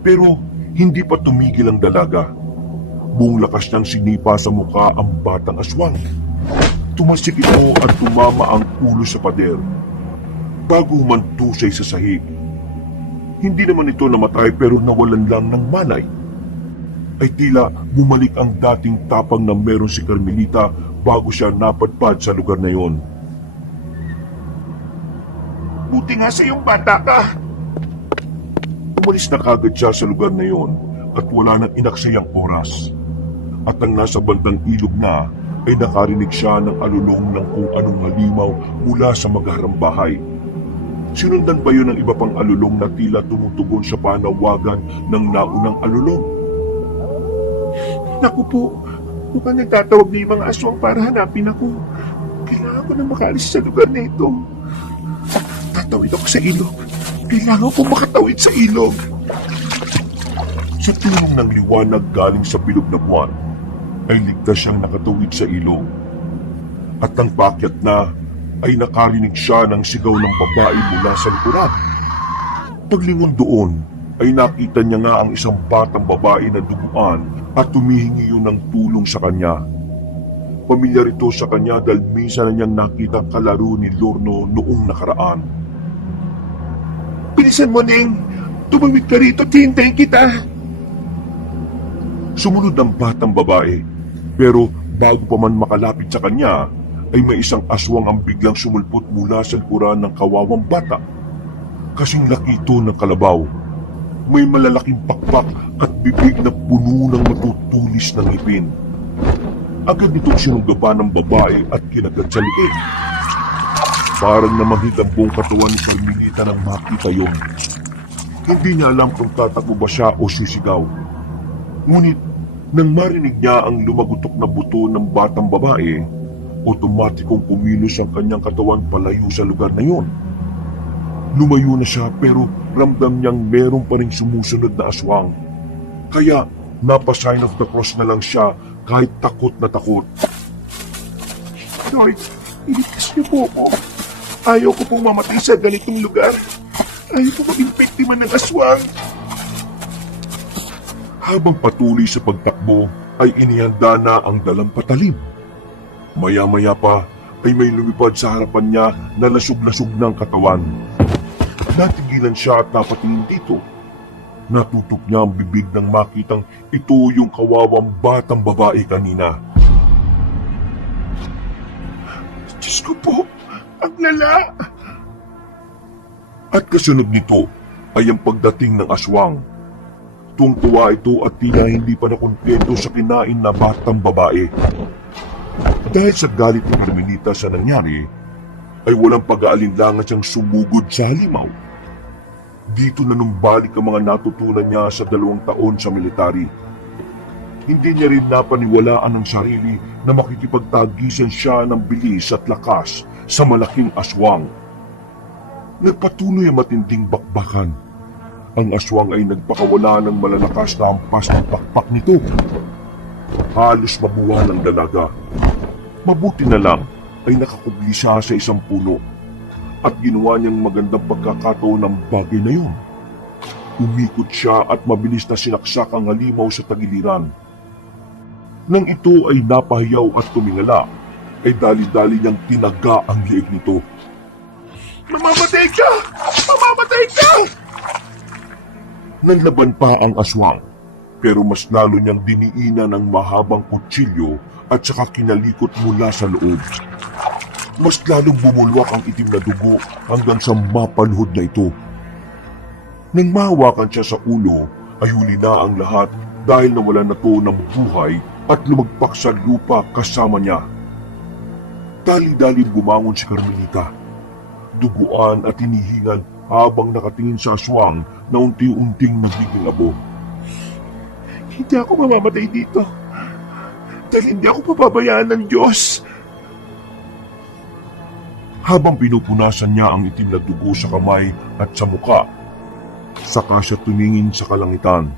Pero hindi pa tumigil ang dalaga. Buong lakas niyang sinipa sa mukha ang batang aswang. Tumasik ito at tumama ang ulo sa pader. Bago humantusay sa sahig. Hindi naman ito namatay pero nawalan lang ng malay. Ay tila bumalik ang dating tapang na meron si Carmelita bago siya napadpad sa lugar na yon. Buti nga sa'yong bata ka. Umalis na kagad siya sa lugar na yon at wala nang inaksayang oras. At ang nasa bandang ilog na ay nakarinig siya ng alulong ng kung anong halimaw mula sa magharang bahay. Sinundan pa yun ng iba pang alulong na tila tumutugon sa panawagan ng naunang alulong. Naku po, mukhang nagtatawag na yung mga aswang para hanapin ako. Kailangan ko na makaalis sa lugar na ito. Tatawid ako sa ilog. Kailangan ko makatawid sa ilog. Sa tulong ng liwanag galing sa bilog na buwan, ay ligtas siyang nakatawid sa ilog. At ang pakyat na ay nakarinig siya ng sigaw ng babae mula sa likuran. Paglingon doon, ay nakita niya nga ang isang batang babae na duguan at tumihingi yun ng tulong sa kanya. Pamilyar ito sa kanya dahil minsan na niyang nakita kalaro ni Lorno noong nakaraan. Bilisan mo, Neng. Tumawid ka rito, hintayin kita. Sumunod ang batang babae, pero bago pa man makalapit sa kanya, ay may isang aswang ang biglang sumulpot mula sa likuran ng kawawang bata. Kasing laki ito ng kalabaw. May malalaking pakpak at bibig na puno ng matutulis ng ngipin. Agad nitong sinunggaban ng babae at kinagat sa liit. Parang namahid ang buong katawan ni Carmelita nang makita yon. Hindi niya alam kung tatakbo ba siya o sisigaw. Ngunit nang marinig niya ang lumagutok na buto ng batang babae, otomatikong kumilos ang kanyang katawan palayo sa lugar na yon. Lumayo na siya pero ramdam niyang meron pa ring sumusunod na aswang. Kaya napa-sign of the cross na lang siya kahit takot na takot. Lord, iligtas niyo po ako. Ayaw ko pong mamatay sa ganitong lugar. Ayaw ko maging biktima ng aswang. Habang patuloy sa pagtakbo ay inihanda na ang dalang patalim. Maya-maya pa ay may lumipad sa harapan niya na lasog-lasog ng katawan. Natigilan siya at napatingin dito. Natutok niya ang bibig nang makitang ito yung kawawang batang babae kanina. Diyos ko po, ang lala. At kasunod nito ay ang pagdating ng aswang. Tungtuwa ito at tila hindi pa nakontento sa kinain na batang babae. Dahil sa galit ni Carmelita sa nangyari, ay walang pag-aalinlangan siyang sumugod sa halimaw. Dito na numbalik ang mga natutunan niya sa 2 taon sa military. Hindi niya rin napaniwalaan ang sarili na makikipagtagisan siya ng bilis at lakas sa malaking aswang. Nagpatuloy ang matinding bakbakan. Ang aswang ay nagpakawala ng malalakas na hampas ng pakpak nito. Halos mabuwal ang dalaga. Mabuti na lang ay nakakubli siya sa isang puno at ginawa niyang magandang pagkakataon ng bagay na yun. Umikot siya at mabilis na sinaksak ang halimaw sa tagiliran. Nang ito ay napahiyaw at tumingala, ay dali-dali niyang tinaga ang liig nito. Mamamatay ka! Mamamatay ka! Nanlaban pa ang aswang, pero mas lalo niyang diniina ng mahabang kutsilyo at saka kinalikot mula sa loob. Mas lalong bumulwak ang itim na dugo hanggang sa mapaluhod na ito. Nang mahawakan siya sa ulo, ay huli na ang lahat dahil nawalan na to ng buhay at lumagpak sa lupa kasama niya. Dali-dali bumangon si Carmelita. Duguan at hinihingal habang nakatingin sa aswang na unti-unting nagiging abo. Hindi ako mamamatay dito. Dahil hindi ako papabayaan ng Diyos. Habang pinupunasan niya ang itim na dugo sa kamay at sa muka, saka siya tumingin sa kalangitan.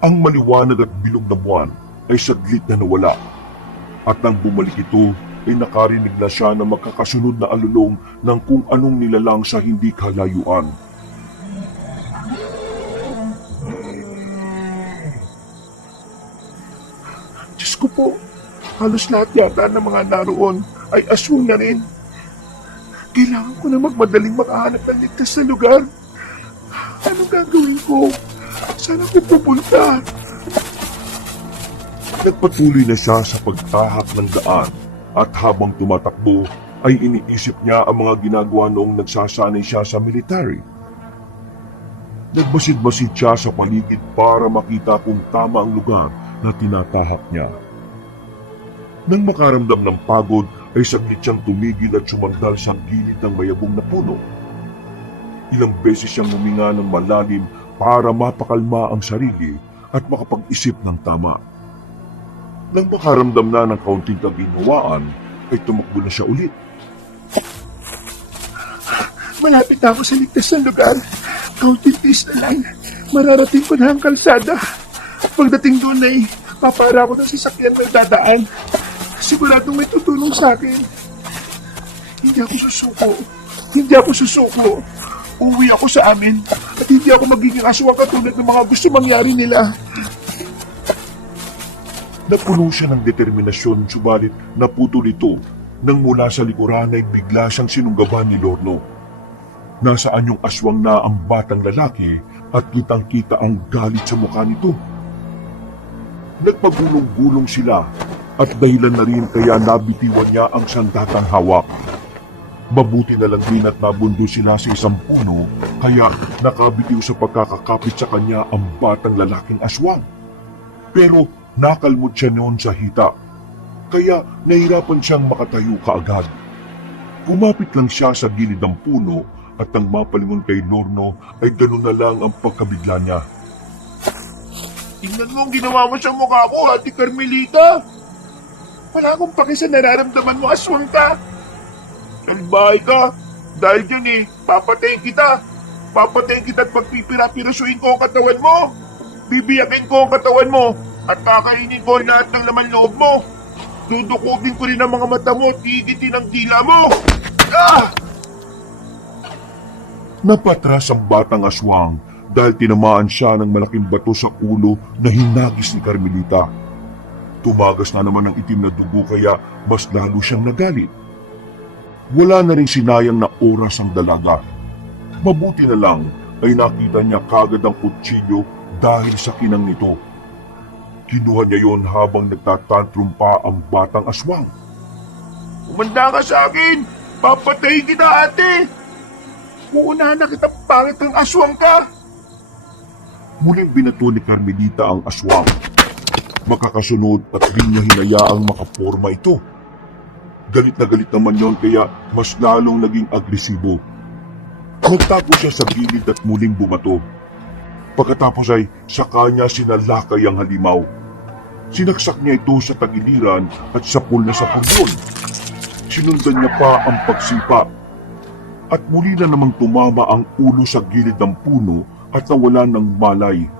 Ang maliwanag at bilog na buwan ay saglit na nawala, at nang bumalik ito ay nakarinig na siya ng magkakasunod na alulong ng kung anong nilalang sa hindi kalayuan. Diyos ko po, halos lahat yata ng mga naroon ay aswang na rin. Kailangan ko na magmadaling makahanap ng ligtas na lugar. Anong gagawin ko? Saan ako pupunta? Nagpatuloy na siya sa pagtahak ng daan, at habang tumatakbo ay iniisip niya ang mga ginagawa noong nagsasanay siya sa military. Nagbasid-basid siya sa paligid para makita kung tama ang lugar na tinatahak niya. Nang makaramdam ng pagod ay saglit siyang tumigil at sumandal sa gilid ng mayabong na puno. Ilang beses siyang huminga ng malalim para mapakalma ang sarili at makapag-isip ng tama. Nang makaramdam na ng kaunting kaginhawaan ay tumakbo na siya ulit. Malapit na ako sa ligtas na lugar. Kaunting tiis na lang. Mararating ko na ang kalsada. Pagdating doon ay papara ko ng sasakyan na dadaan. Siguradong may tutulong sa akin. Hindi ako susuko. Hindi ako susuko. Uwi ako sa amin at hindi ako magiging aswang katulad ng mga gusto mangyari nila. Napuno siya ng determinasyon, subalit naputol ito nang mula sa likuran ay bigla siyang sinunggaban ni Lorno. Nasaan yung aswang na ang batang lalaki at kitang-kita ang galit sa mukha nito. Nagpagulong-gulong sila at dahilan na rin kaya nabitiwan niya ang sandatang hawak. Mabuti na lang din at nabundo sila sa isang puno kaya nakabitiw sa pagkakakapit sa kanya ang batang lalaking aswang. Pero nakalmot siya noon sa hita, kaya nahirapan siyang makatayo kaagad. Kumapit lang siya sa gilid ng puno at nang mapalingon kay Lorno ay gano'n na lang ang pagkabigla niya. Tingnan mo ang ginawa mo sa mukha ko, Ate Carmelita. Wala akong paki sa nararamdaman mo, aswang ka. Salbahay ka. Dahil dyan papatayin kita. Papatayin kita at pagpipira-pirasuin ko ang katawan mo. Bibiyakin ko ang katawan mo at kakainin ko lahat ng laman loob mo. Dudukutin ko rin ang mga mata mo at higitin ang dila mo. Ah! Napatras ang batang aswang dahil tinamaan siya ng malaking bato sa ulo na hinagis ni Carmelita. Tumagas na naman ang itim na dugo kaya mas lalo siyang nagalit. Wala na rin sinayang na oras ang dalaga. Mabuti na lang ay nakita niya kagad ang kutsilyo dahil sa kinang nito. Kinuha niya yon habang nagtatantrum pa ang batang aswang. Umanda ka sa akin! Papatayin kita, ate! Uunahan na kita, pangit ng aswang ka! Muling binato ni Carmelita ang aswang. Makakasunod at di niya hinayaang makaporma ito. Galit na galit naman yon kaya mas lalong naging agresibo. Nagtapo siya sa gilid at muling bumato. Pagkatapos ay saka niya sinalakay ang halimaw. Sinaksak niya ito sa tagiliran at sapul na sa pulyon. Sinundan niya pa ang pagsipa. At muli na namang tumama ang ulo sa gilid ng puno at nawala ng malay.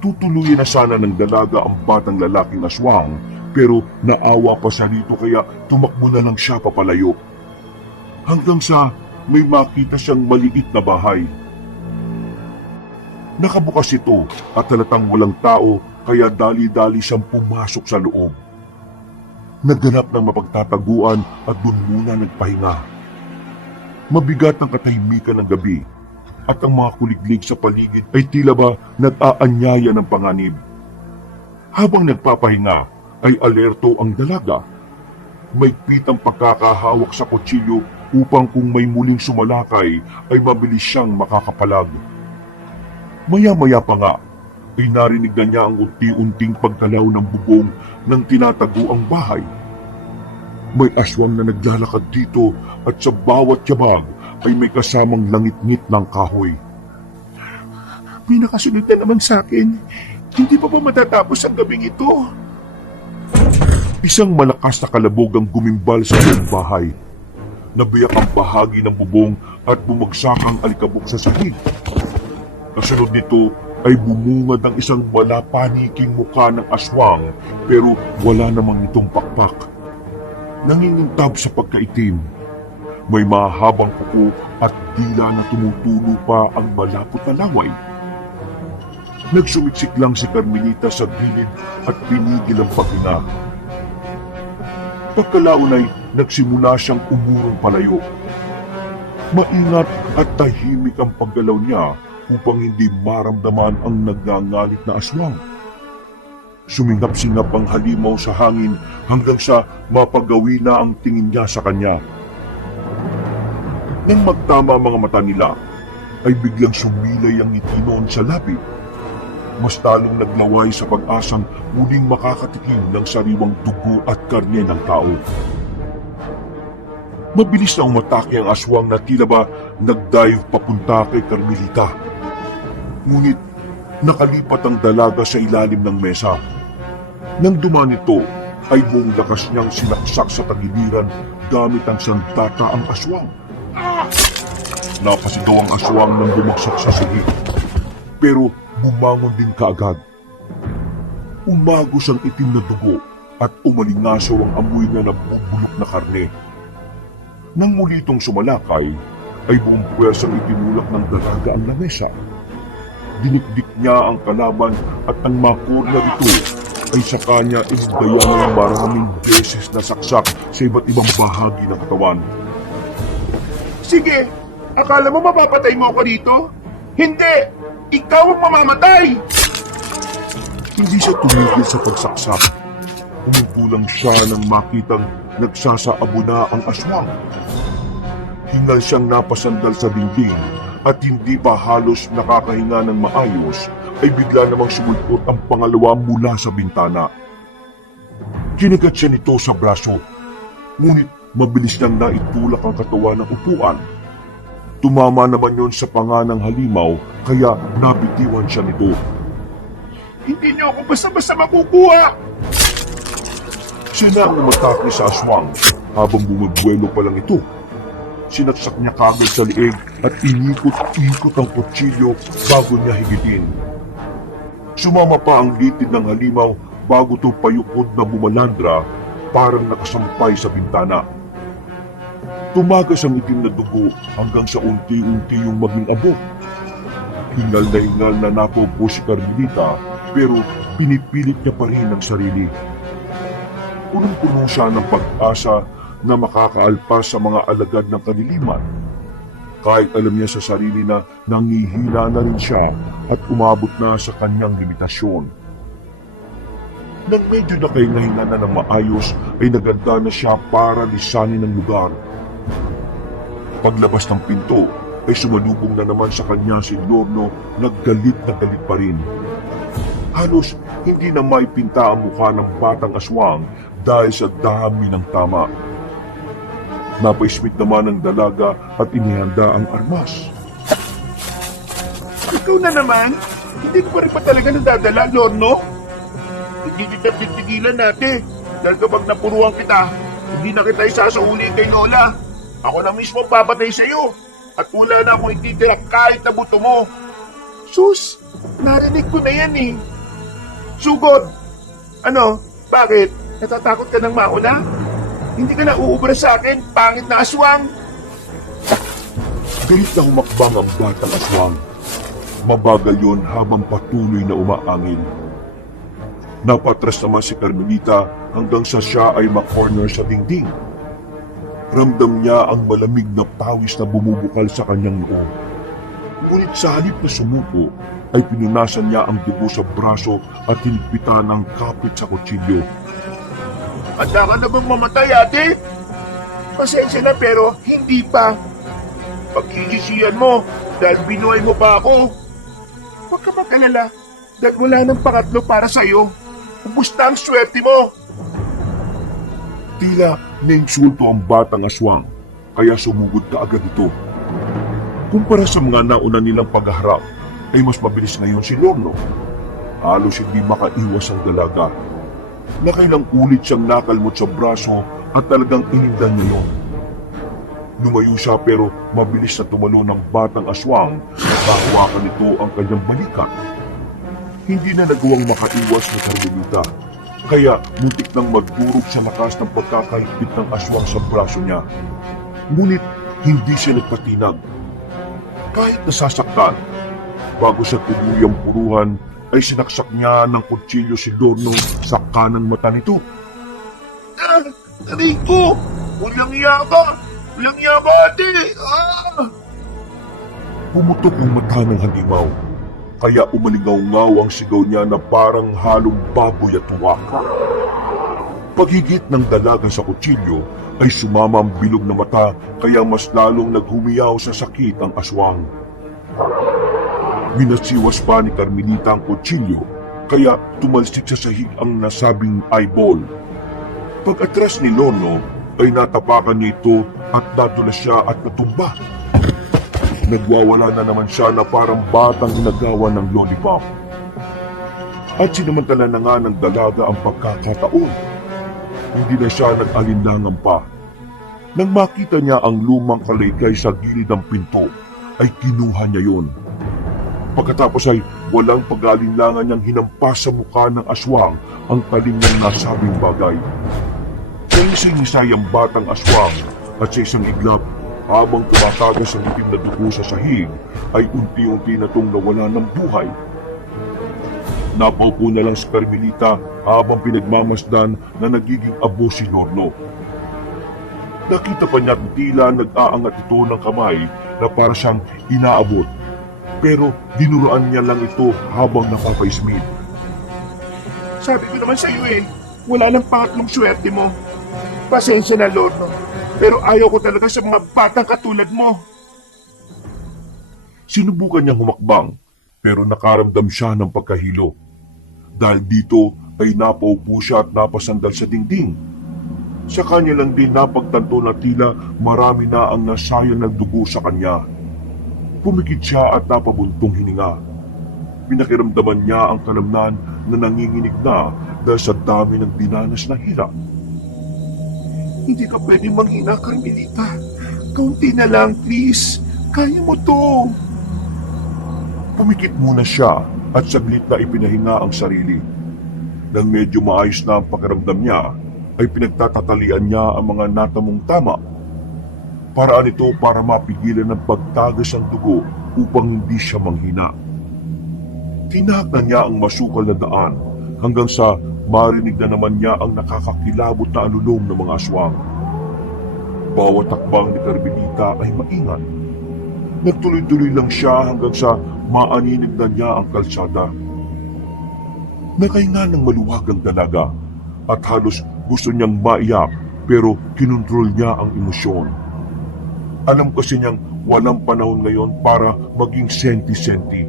Tutuluyin na sana ng dalaga ang batang lalaking aswang pero naawa pa siya rito kaya tumakbo na lang siya papalayo. Hanggang sa may makita siyang maliit na bahay. Nakabukas ito at halatang walang tao kaya dali-dali siyang pumasok sa loob. Nagganap ng mapagtataguan at doon muna nagpahinga. Mabigat ang katahimikan ng gabi at ang mga kuliglig sa paligid ay tila ba nag-aanyaya ng panganib. Habang nagpapahinga ay alerto ang dalaga. Maigpit ang pagkakahawak sa kutsilyo upang kung may muling sumalakay ay mabilis siyang makakapalag. Maya-maya pa nga ay narinig na niya ang unti-unting pagkalaw ng bubong ng tinatago ang bahay. May aswang na naglalakad dito at sa bawat yabag ay may kasamang langit-ngit ng kahoy. May nakasunod na naman sa akin. Hindi pa ba matatapos ang gabing ito? Isang malakas na kalabog ang gumimbal sa buong bahay. Nabiyak ang bahagi ng bubong at bumagsak ang alikabok sa sahig. Kasunod nito ay bumungad ang isang malapaniking mukha ng aswang pero wala namang itong pakpak. Nangingintab sa pagkaitim. May mahabang kuko at dila na tumutulo pa ang malapot na laway. Nagsumiksik lang si Carmelita sa gilid at pinigil ang paghinga. Pagkalaon ay nagsimula siyang umurong palayo. Maingat at tahimik ang paggalaw niya upang hindi maramdaman ang nagngangalit na aswang. Sumingap-singap ang halimaw sa hangin hanggang sa mapagawi na ang tingin niya sa kanya. Nang magtama ang mga mata nila, ay biglang sumilay ang ngiti noon sa labi. Mas talong naglaway sa pag-asang muling makakatikim ng sariwang dugo at karne ng tao. Mabilis na umatake ang aswang na tila ba nag-dive papunta kay Carmelita. Ngunit nakalipat ang dalaga sa ilalim ng mesa. Nang dumaan ito, ay buong lakas niyang sinaksak sa tagiliran gamit ang sandata ang aswang. Napasigaw ang aswang nang bumagsak sa sahig. Pero bumangon din kaagad. Umagos ang itim na dugo at umalingasaw ang amoy na nabubulok na karne. Nang muli itong sumalakay, ay buong puwersang itinulak ng dalaga ang lamesa. Dinikdik niya ang kalaban at ang makorna rito ay sa kanya inigaya ng maraming beses na saksak sa iba't ibang bahagi ng katawan. Sige, akala mo mapapatay mo ako dito? Hindi! Ikaw ang mamamatay! Hindi siya tumigil sa pagsaksak. Umubulang siya nang makitang nagsasaabo na ang aswang. Hingal siyang napasandal sa dingding at hindi pa halos nakakahinga ng maayos ay bigla namang sumulpot ang pangalawa mula sa bintana. Kinikat siya nito sa braso, ngunit mabilis niyang naitulak ang katawan ng upuan. Tumama naman yon sa panga ng halimaw kaya nabitiwan siya nito. Hindi niyo ako basta-basta makukuha! Siya na ang umatake sa aswang habang bumagbuelo pa lang ito. Sinaksak niya kagad sa liig at inikot-ikot ang kutsilyo bago niya higitin. Sumama pa ang litid ng halimaw bago ito payukod na bumalandra parang nakasampay sa bintana. Tumagas ang itim na dugo hanggang sa unti-unti yung maging abot. Hingal na napopo si Carmelita pero pinipilit niya pa rin ang sarili. Punong-puno siya ng pag-asa na makakaalpas sa mga alagad ng kaniliman. Kahit alam niya sa sarili na nangihina na rin siya at umabot na sa kanyang limitasyon. Nang medyo nakahinga na ng maayos ay naganda na siya para lisanin ang lugar. Paglabas ng pinto ay sumalubong na naman sa kanya si Lorno na galit pa rin. Halos hindi na maipinta ang mukha ng batang aswang dahil sa dami ng tama. Napaismit naman ang dalaga at inihanda ang armas. Ikaw na naman? Hindi ko pa rin pa talaga nadadala, Lorno? Hindi kita titigilan natin. Dahil kapag napuruan kita, hindi na kita isasauli kay Lola. Ako na mismo papatay sa iyo. At wala na akong ititira kahit na buto mo. Sus, narinig ko na yan eh. Sugod! Ano? Bakit? Natatakot ka ng mauna? Hindi ka na uubra sa akin, pangit na aswang! Galit na humakbang ang batang aswang. Mabagal yon habang patuloy na umaangin. Napatras naman si Carmelita hanggang sa siya ay makorner sa dingding. Ramdam niya ang malamig na pawis na bumubukal sa kanyang noo. Ngunit sa halip na sumuko, ay pinunasan niya ang dugo sa braso at hinigpitan ng kapit sa kutsilyo. Handa ka na bang mamatay, ate? Pasensya na pero hindi pa. Pagkikisiyan mo dahil binuhay mo pa ako. Huwag ka mag-alala dahil wala ng pangatlo para sa'yo. Ubus na ang swerte mo. Tila nainsulto ang batang aswang, kaya sumugod ka agad ito. Kumpara sa mga nauna nilang paghaharap, ay mas mabilis ngayon si Lorno. Halos hindi makaiwas ang dalaga. Nakailang ulit siyang nakalmot sa braso at talagang inindan niya yun. Lumayo siya pero mabilis na tumalo ng batang aswang at nahawakan nito ang kanyang balikat. Hindi na nagawang makaiwas ni Carmelita, kaya muntik nang magdurog sa lakas ng pagkakahigpit ng aswang sa braso niya. Ngunit hindi siya nagpatinag. Kahit nasasaktan, bago siya tuluyang puruhan, ay sinaksak niya ng kutsilyo si Lorno sa kanang mata nito. Aray ko! Walang iya ka! Walang iya ka, ate! Pumutok ang mata ng halimaw, kaya umalingaw-ngaw ang sigaw niya na parang halong baboy at waka. Paghigit ng dalaga sa kutsilyo ay sumama ang bilog na mata, kaya mas lalong naghumiyaw sa sakit ang aswang. Minasiwas pa ni Carmelita ang kutsilyo, kaya tumalsik sa sahig ang nasabing eyeball. Pag-atras ni Lorno ay natapakan niya ito at nadulas siya at natumba. Nagwawala na naman siya na parang batang inagawa ng lollipop. At sinamantala na nga ng dalaga ang pagkakataon. Hindi na siya nag-alinlangan pa. Nang makita niya ang lumang kalaykay sa gilid ng pinto, ay kinuha niya yun. Pagkatapos ay walang pag-alinlangan niyang hinampas sa mukha ng aswang ang talim ng nasabing bagay. Naisay-nisay ang batang aswang at sa isang iglap, habang tumatagas ang itim na dugo sa sahig, ay unti-unti na itong nawala ng buhay. Napaupo na lang si Carmelita habang pinagmamasdan na nagiging abo si Lorno. Nakita pa niya at tila nag-aangat ito ng kamay na para siyang inaabot, pero dinuruan niya lang ito habang napapaismid. Sabi ko naman sa'yo wala lang pangatlong swerte mo. Pasensya na, Lorno, pero ayaw ko talaga sa mga batang katulad mo. Sinubukan niyang humakbang, pero nakaramdam siya ng pagkahilo. Dahil dito ay napaupo siya at napasandal sa dingding. Sa kanya lang din napagtanto na tila marami na ang nasayang ng dugo sa kanya. Pumikit siya at napabuntong hininga. Pinakiramdaman niya ang kalamnan na nanginginig na dahil sa dami ng dinanas na hirap. Hindi ka pwedeng manghina, Carmelita. Kaunti na lang, please. Kaya mo to. Pumikit muna siya at saglit na ipinahinga ang sarili. Nang medyo maayos na ang pakiramdam niya, ay pinagtatatalian niya ang mga natamong tama. Paraan ito para mapigilan ng pagtagas ng dugo upang hindi siya manghina. Tinahakdan niya ang masukal na daan hanggang sa marinig na naman niya ang nakakakilabot na alulong ng mga aswang. Bawat takbang ni Carmelita ay maingat. Nagtuloy-tuloy lang siya hanggang sa maaninig na niya ang kalsada. Nakahinga ng maluwag ang dalaga at halos gusto niyang maiyak pero kinontrol niya ang emosyon. Alam kasi niyang walang panahon ngayon para maging senti-senti.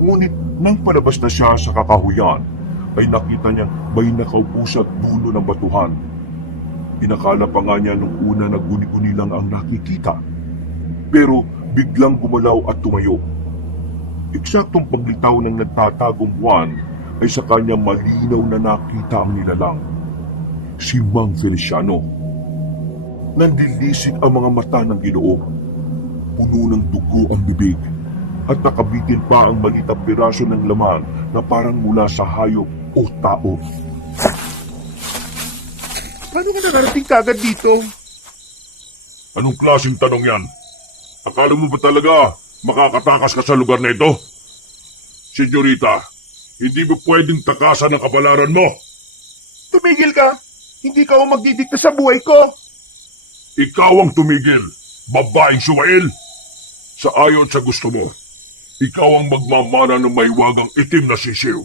Ngunit nang palabas na siya sa kakahuyan, ay nakita niyang may nakaupo sa dulo ng batuhan. Inakala pa nga niya nung una na guni-guni lang ang nakikita. Pero biglang gumalaw at tumayo. Eksaktong paglitaw ng nagtatagong buwan ay sa kanya malinaw na nakita ang nilalang. Si Mang Feliciano. Nandilisik ang mga mata ng Ginoo. Puno ng dugo ang bibig at nakabitin pa ang malitang piraso ng laman na parang mula sa hayop o tao. Paano ka nakarating kagad dito? Anong klaseng tanong yan? Akala mo ba talaga makakatakas ka sa lugar na ito? Senyorita, hindi mo pwedeng takasan ang kapalaran mo. Tumigil ka! Hindi ka ang magdidikta sa buhay ko! Ikaw ang tumigil, babaeng suwail. Sa ayon sa gusto mo, ikaw ang magmamana ng may wagang itim na sisiw.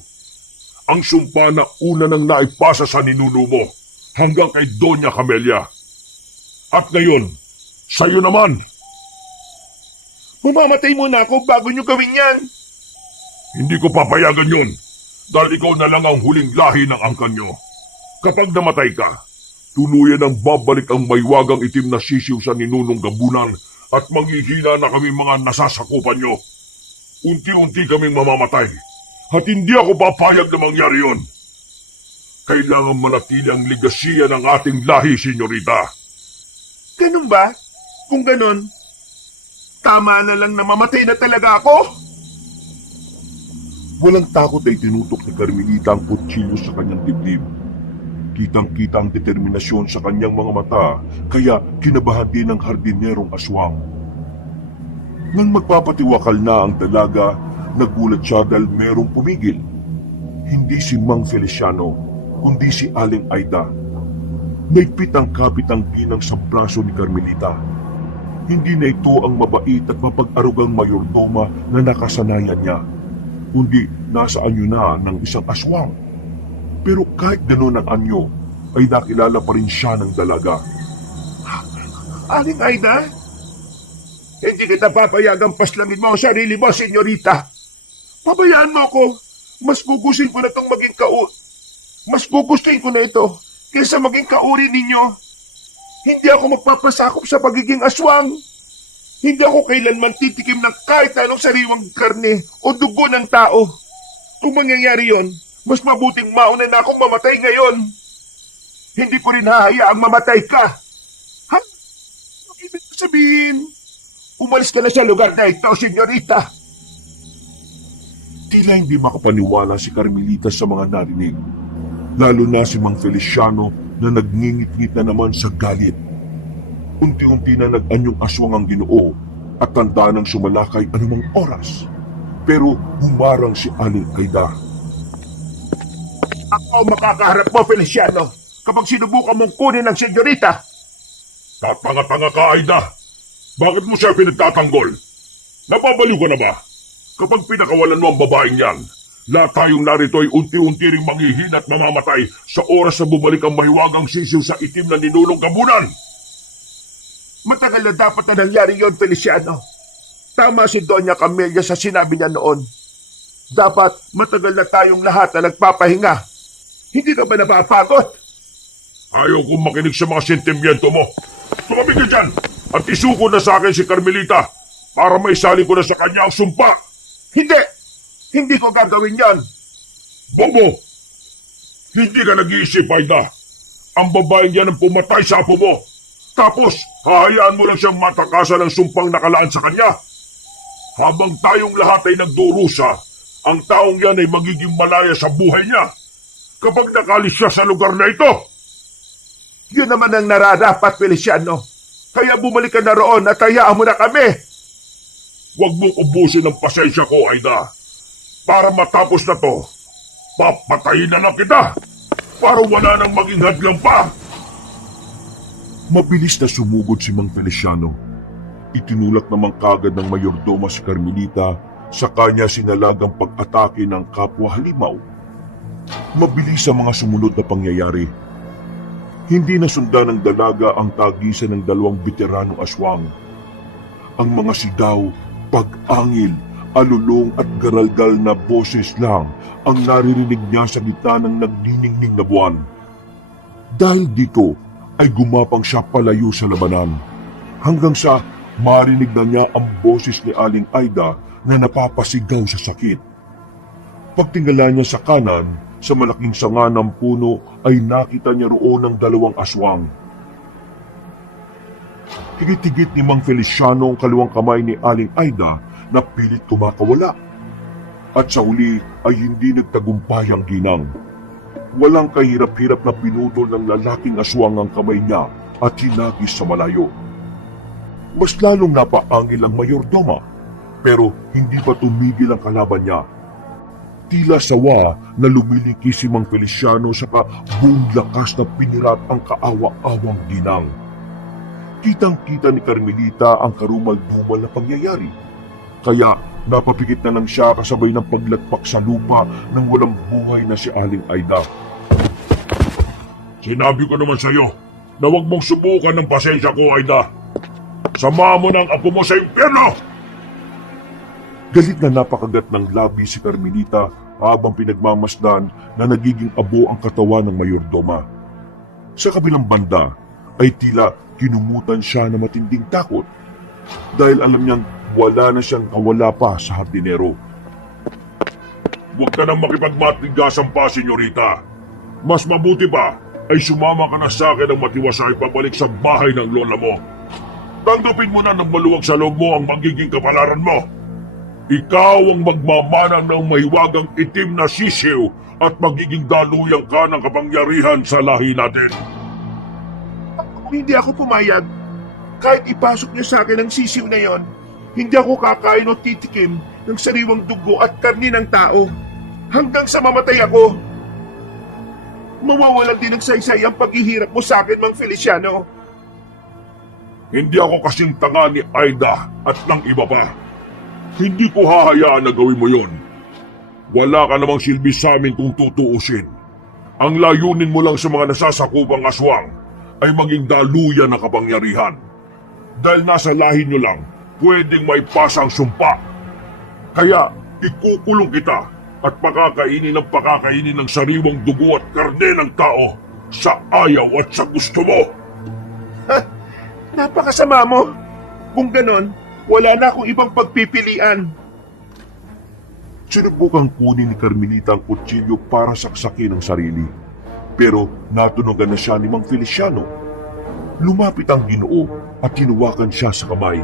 Ang sumpa na una nang naipasa sa ninuno mo hanggang kay Doña Camelia. At ngayon, sa'yo naman. Mamamatay muna ako bago niyo gawin yan! Hindi ko papayagan yun dahil ikaw na lang ang huling lahi ng angkan nyo. Kapag namatay ka, tuluyan ang babalik ang maywagang itim na sisiw sa ninunong gabunan at manghihina na kami mga nasasakupan nyo. unti-unti kaming mamamatay. At hindi ako papayag na mangyari yon. Kailangan manatili ang ligasiya ng ating lahi, senyorita. Ganun ba? Kung ganun, tama na lang na mamatay na talaga ako. Walang takot ay tinutok ni Carmelita ang kutsilyo sa kanyang dibdib. Kitang-kita ang determinasyon sa kanyang mga mata, kaya kinabahan din ng hardinerong aswang. Nang magpapatiwakal na ang dalaga, nagulat siya dahil merong pumigil. Hindi si Mang Feliciano, kundi si Aling Aida. Naigpit ang kapit ang ginang sa braso ni Carmelita. Hindi na ito ang mabait at mapag-arugang mayordoma na nakasanayan niya, kundi nasa anyo na ng isang aswang. Pero kahit gano'n ang anyo, ay nakilala pa rin siya ng dalaga. Aling Aida? Hindi kita papayagang paslangin mo ang sarili mo, senyorita. Pabayaan mo ako. Mas gugustuhin ko na itong maging Mas gugustuhin ko na ito kaysa maging kauri ninyo. Hindi ako magpapasakop sa pagiging aswang. Hindi ako kailanman titikim ng kahit anong sariwang karne o dugo ng tao. Kung mangyayari yon, mas mabuting mauna na akong mamatay ngayon. Hindi ko rin hahayaang mamatay ka. Ha? Ang ibig sabihin, umalis ka na sa lugar na ito, senyorita. Tila hindi makapaniwala si Carmelita sa mga narinig. Lalo na si Mang Feliciano na nagngingit-ngit na naman sa galit. Unti-unti na nag-anyong aswang ang Ginoo at tanda ng sumalakay anumang oras. Pero humarang si Aling Aida. Ako makakaharap mo, Feliciano, kapag sinubukan mong kunin ang senyorita. Tatanga-tanga ka, Aida. Bakit mo siya pinagtatanggol? Napabaliw ka na ba? Kapag pinakawalan mo ang babaeng yan, lahat tayong narito ay unti-unti ring manghihin at mamamatay sa oras na bumalik ang mahiwagang sisiw sa itim na ninulong kabunan. Matagal na dapat na nangyari yon, Feliciano. Tama si Doña Camelia sa sinabi niya noon. Dapat matagal na tayong lahat na nagpapahinga. Hindi ka ba napapagod? Ayaw kong makinig sa mga sentimiento mo. Tumabi ka dyan at isuko na sa akin si Carmelita para maisali ko na sa kanya ang sumpa. Hindi! Hindi ko gagawin yon. Bobo! Hindi ka nag-iisip, Aida. Ang babaeng yan ang pumatay sa apo mo. Tapos, hahayaan mo lang siyang matakasan ng sumpang nakalaan sa kanya. Habang tayong lahat ay nagdurusa, ang taong yan ay magiging malaya sa buhay niya kapag nakalis siya sa lugar na ito. Yun naman ang nararapat, Feliciano. Kaya bumalik ka na roon at hayaan mo na kami. Huwag mong ubusin ang pasensya ko, Aida. Para matapos na to, papatayin na lang kita para wala nang maging hadlang pa. Mabilis na sumugod si Mang Feliciano. Itinulak naman kagad ng mayordoma si Carmelita sa kanya sinalagang pag-atake ng kapwa halimaw. Mabilis ang mga sumunod na pangyayari. Hindi nasundan ng dalaga ang tagisan ng dalawang veteranong aswang. Ang mga sigaw, pag-angil, alulong at garalgal na boses lang ang naririnig niya sa gitna ng nagniningning na buwan. Dahil dito ay gumapang siya palayo sa labanan hanggang sa marinig na niya ang boses ni Aling Aida na napapasigaw sa sakit. Pagtingala niya sa kanan, sa malaking sanga ng puno ay nakita niya roon ang dalawang aswang. Higit-higit ni Mang Feliciano ang kaliwang kamay ni Aling Aida na pilit kumakawala. At sa huli ay hindi nagtagumpay ang ginang. Walang kahirap-hirap na pinutol ng lalaking aswang ang kamay niya at hinagis sa malayo. Mas lalong napaangil ang mayordoma, pero hindi pa tumigil ang kalaban niya. Tila sawa na lumiliki si Mang Feliciano sa buong lakas na pinirat ang kaawa-awang ginang. Kitang-kita ni Carmelita ang karumal-dumal na pangyayari. Kaya napapikit na lang siya kasabay ng paglagpak sa lupa ng walang buhay na si Aling Aida. Sinabi ko naman sa iyo na huwag mong subukan ng pasensya ko, Aida. Samahan mo ng apo mo sa impyerno! Galit na napakagat ng labi si Carmelita habang pinagmamasdan na nagiging abo ang katawan ng mayordoma. Sa kabilang banda ay tila kinumutan siya na matinding takot. dahil alam niyang wala na siyang kawala pa sa hardinero. Huwag ka nang makipagmatigasan pa, senyorita. Mas mabuti pa ay sumama ka na sa akin ng matiwasay pabalik sa bahay ng lola mo. Tanggapin mo na ng maluwag sa loob mo ang magiging kapalaran mo. Ikaw ang magmamanang ng mahiwagang itim na sisiw at magiging daluyang ka ng kapangyarihan sa lahi natin. Kung hindi ako pumayag, kahit ipasok niyo sa akin ang sisiw na yon, hindi ako kakain o titikim ng sariwang dugo at karni ng tao hanggang sa mamatay ako. Mawawalan din ng saysay ang paghihirap mo sa akin, Mang Feliciano. Hindi ako kasing tanga ni Aida at ng iba pa. Hindi ko hahayaan na gawin mo yon. Wala ka namang silbi sa amin kung tutuusin. Ang layunin mo lang sa mga nasasakupang aswang ay maging daluyan ng kapangyarihan. Dahil nasa lahi nyo lang, pwedeng may pasang sumpa. Kaya ikukulong kita at pakakainin ng sariwang dugo at karne ng tao sa ayaw at sa gusto mo. Napakasama mo. Kung ganon, wala na akong ibang pagpipilian. Sinubukang kunin ni Carmelita ang kutsilyo para saksakin ang sarili. Pero natunugan na siya ni Mang Feliciano. Lumapit ang Ginoo at tinuwakan siya sa kamay.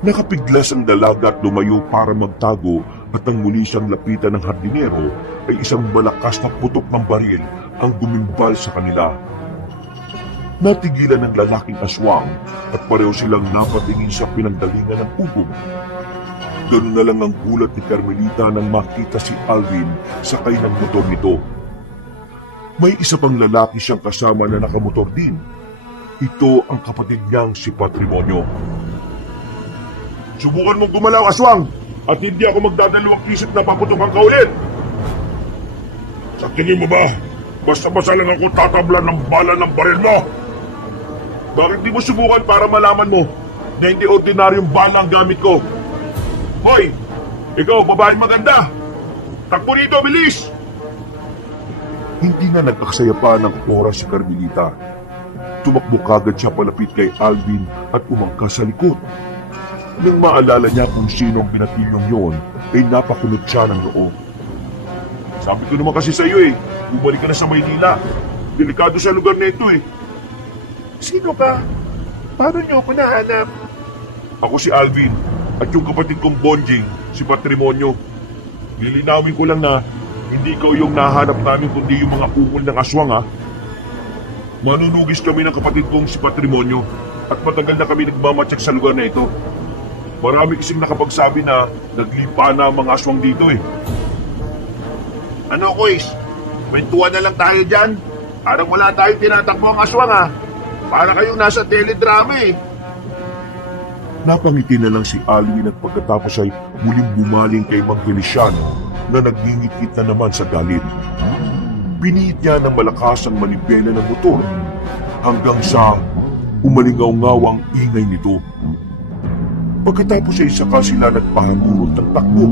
Nakapiglas ang dalaga at lumayo para magtago at ang muli siyang lapitan ng hardinero ay isang malakas na putok ng baril ang gumimbal sa kanila. Natigilan ng lalaking aswang at pareho silang napatingin sa pinanggalingan ng ugong. Ganun na lang ang gulat ni Carmelita nang makita si Alvin sakay ng motor nito. May isa pang lalaki siyang kasama na nakamotor din. Ito ang kapatid niyang si Patrimonio. Subukan mong gumalaw, aswang, at hindi ako magdadalawang isip na paputukan ka ulit. Sa tingin mo ba, basta-basta lang ako tatablan ng bala ng baril mo? Bakit di mo subukan para malaman mo na hindi ordinaryong bala ang gamit ko? Hoy! Ikaw, babaeng maganda! Takbo rito, bilis! Hindi na nagkaksaya pa ng oras si Carmelita. Tumakbo kagad siya palapit kay Alvin at umangkas sa likod. Nang maalala niya kung sino ang binatilyong yon, ay napakunot siya ng loob. Sabi ko naman kasi sa iyo bumalik ka na sa Maynila. Delikado sa lugar na ito Sino ka? Paano niyo ako nahanap? Ako si Alvin at yung kapatid kong Bonjing, si Patrimonio. Lilinawin ko lang na hindi ikaw yung nahanap namin kundi yung mga ukol ng aswang ha. Manunugis kami ng kapatid kong si Patrimonio at matagal na kami nagmamatsak sa lugar na ito. Marami kasing nakapagsabi na naglipa na ang mga aswang dito Ano, Kuis? Kwentuhan na lang tayo dyan. Parang wala tayong tinatakbo ang aswang Para kayong nasa teledrama Napangiti na lang si Alvin at pagkatapos ay muling bumaling kay Mang Feliciano na nagngingit na naman sa galit. Piniit niya ng malakas ang manibela ng motor hanggang sa umalingaw-ngaw ang ingay nito. Pagkatapos ay saka sila nagpahangurot ng takbo.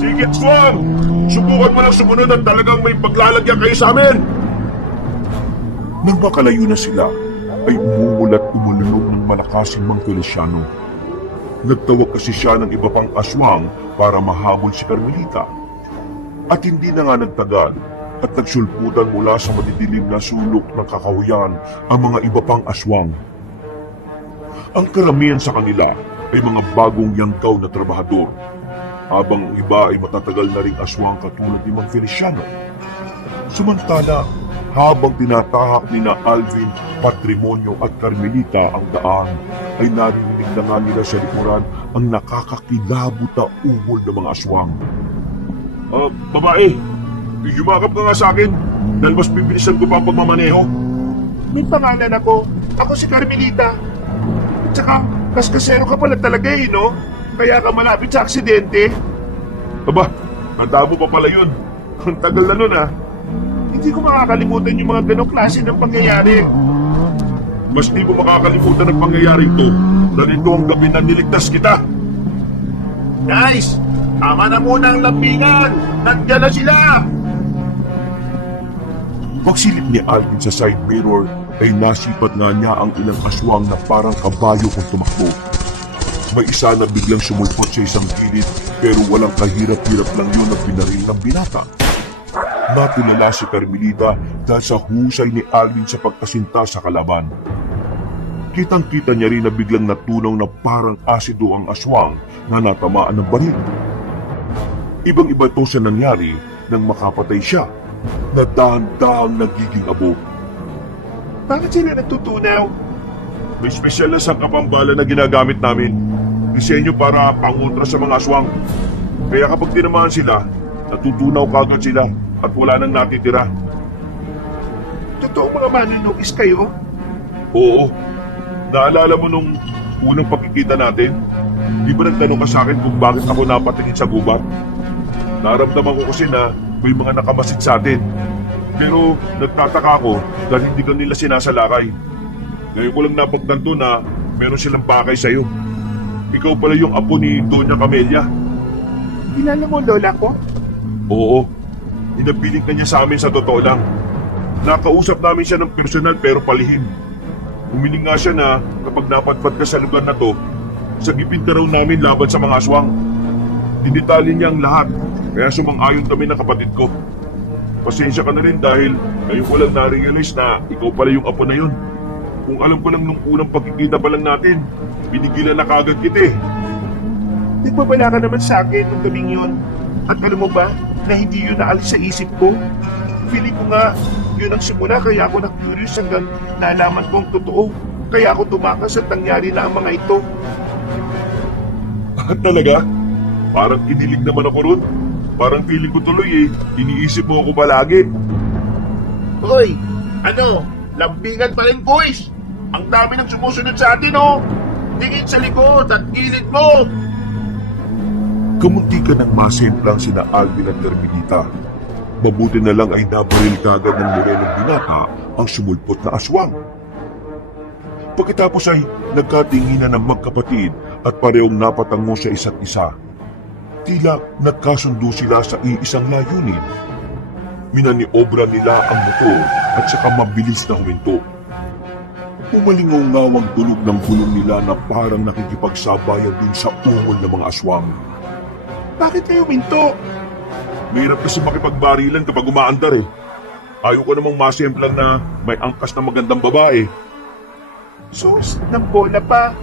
Sige, Swang! Subukan mo lang sumunod at talagang may paglalagyan kayo sa amin! Nang makalayo na sila, ay umungol at umululog ng malakasing Mang Feliciano. Nagtawag kasi siya ng iba pang aswang para mahabol si Carmelita. At hindi na nga nagtagal at nagsulputan mula sa madidilim na sulok ng kakahuyan ang mga iba pang aswang. Ang karamihan sa kanila ay mga bagong yangkaw na trabahador, habang ang iba ay matatagal na ring aswang katulad ni Mang Feliciano. Samantala, habang tinatahak ni na Alvin, Patrimonio at Carmelita ang daan, ay naririnig na nga nila sa likuran ang nakakakilabot na ugol ng mga aswang. Babae, yumakap ka nga sa akin dahil mas bibilisan ko pa ang pagmamaneho. May pangalan ako. Ako si Carmelita. At saka, kaskasero ka pala talaga no? Kaya ka malapit sa aksidente. Aba, handa mo pa pala yun. Ang tagal na nun Hindi ko makakalimutan yung mga ganong klase ng pangyayari. Mas di mo makakalimutan ang pangyayaring to dahil ito ang gabi na niligtas kita. Guys, tama na muna ang lambingan. Nandiyan na sila. Pagsilip ni Alvin sa side mirror ay nasipat nga niya ang ilang aswang na parang kabayo kung tumakbo. May isa na biglang sumulpot sa isang gilid pero walang kahirap-hirap lang yun na binaril ng binata. Natulala si Carmelita dahil sa husay ni Alvin sa pagkasinta sa kalaban. Kitang-kita niya rin na biglang natunaw na parang asido ang aswang na natamaan ng baril. Ibang-iba ito sa nangyari nang makapatay siya na dahan-dahang nagiging abo. Bakit sila natutunaw? May espesyal na sangkapambala na ginagamit namin. Disenyo para pangontra sa mga aswang. Kaya kapag tinamaan sila, natutunaw kagad sila at wala nang natitira. Totoo mga manunugis kayo? Oo. Naalala mo nung unang pagkikita natin? Di ba nagtanong ka sa akin kung bakit ako napatingin sa gubat? Naramdaman ko kasi na may mga nakamasid sa atin. Pero nagtataka ako dahil hindi ka nila sinasalakay. Ngayon ko lang napagtanto na meron silang pakay sa'yo. Ikaw pala yung apo ni Doña Camelia. Kilala mo lola ko? Oo. Inabiling ka niya sa amin sa totoo lang. Nakausap namin siya ng personal pero palihim. Humiling nga siya na kapag napadpad ka sa lugar na to, sagipin ka raw namin laban sa mga aswang. Dinitali niya ang lahat, kaya sumang-ayon kami ng kapatid ko. Pasensya ka na rin dahil ngayon ko lang na-realize na ikaw pala yung apo na yun. Kung alam ko lang nung unang pagkikita pa lang natin, pinigilan na kagad kita eh. Nagbabala ka naman sa akin nung gabing yun. At alam mo ba na hindi yun naalis sa isip ko? Feeling ko nga, yun ang simula kaya ako na-curious hanggang nalaman kong totoo. Kaya ako tumakas at nangyari na ang mga ito. Talaga? Parang kinilig naman ako ron. Parang feeling ko tuloy eh, iniisip mo ako palagi. Hoy, ano? Lambingan pa rin boys! Ang dami nang sumusunod sa atin oh! Tingin sa likod at gilid mo! Kamunti ka ng masemplang sina Alvin at Carmelita. Mabuti na lang ay nabaril kagad ng morenong binata ang sumulpot na aswang. Pagkatapos ay nagkatinginan ng magkapatid at parehong napatango sa isa't isa. Tila nagkasundo sila sa iisang layunin. Minaniobra nila ang motor at saka mabilis na huminto. Umalingaw-ngaw ang tunog ng gulong nila na parang nakikipagsabayan din sa ungol ng mga aswang. Bakit kayo minto? Mahirap kasi makipagbarilan kapag umaandar eh. Ayaw ko namang masemplang na may angkas na magandang babae. Sus, ng bola pa.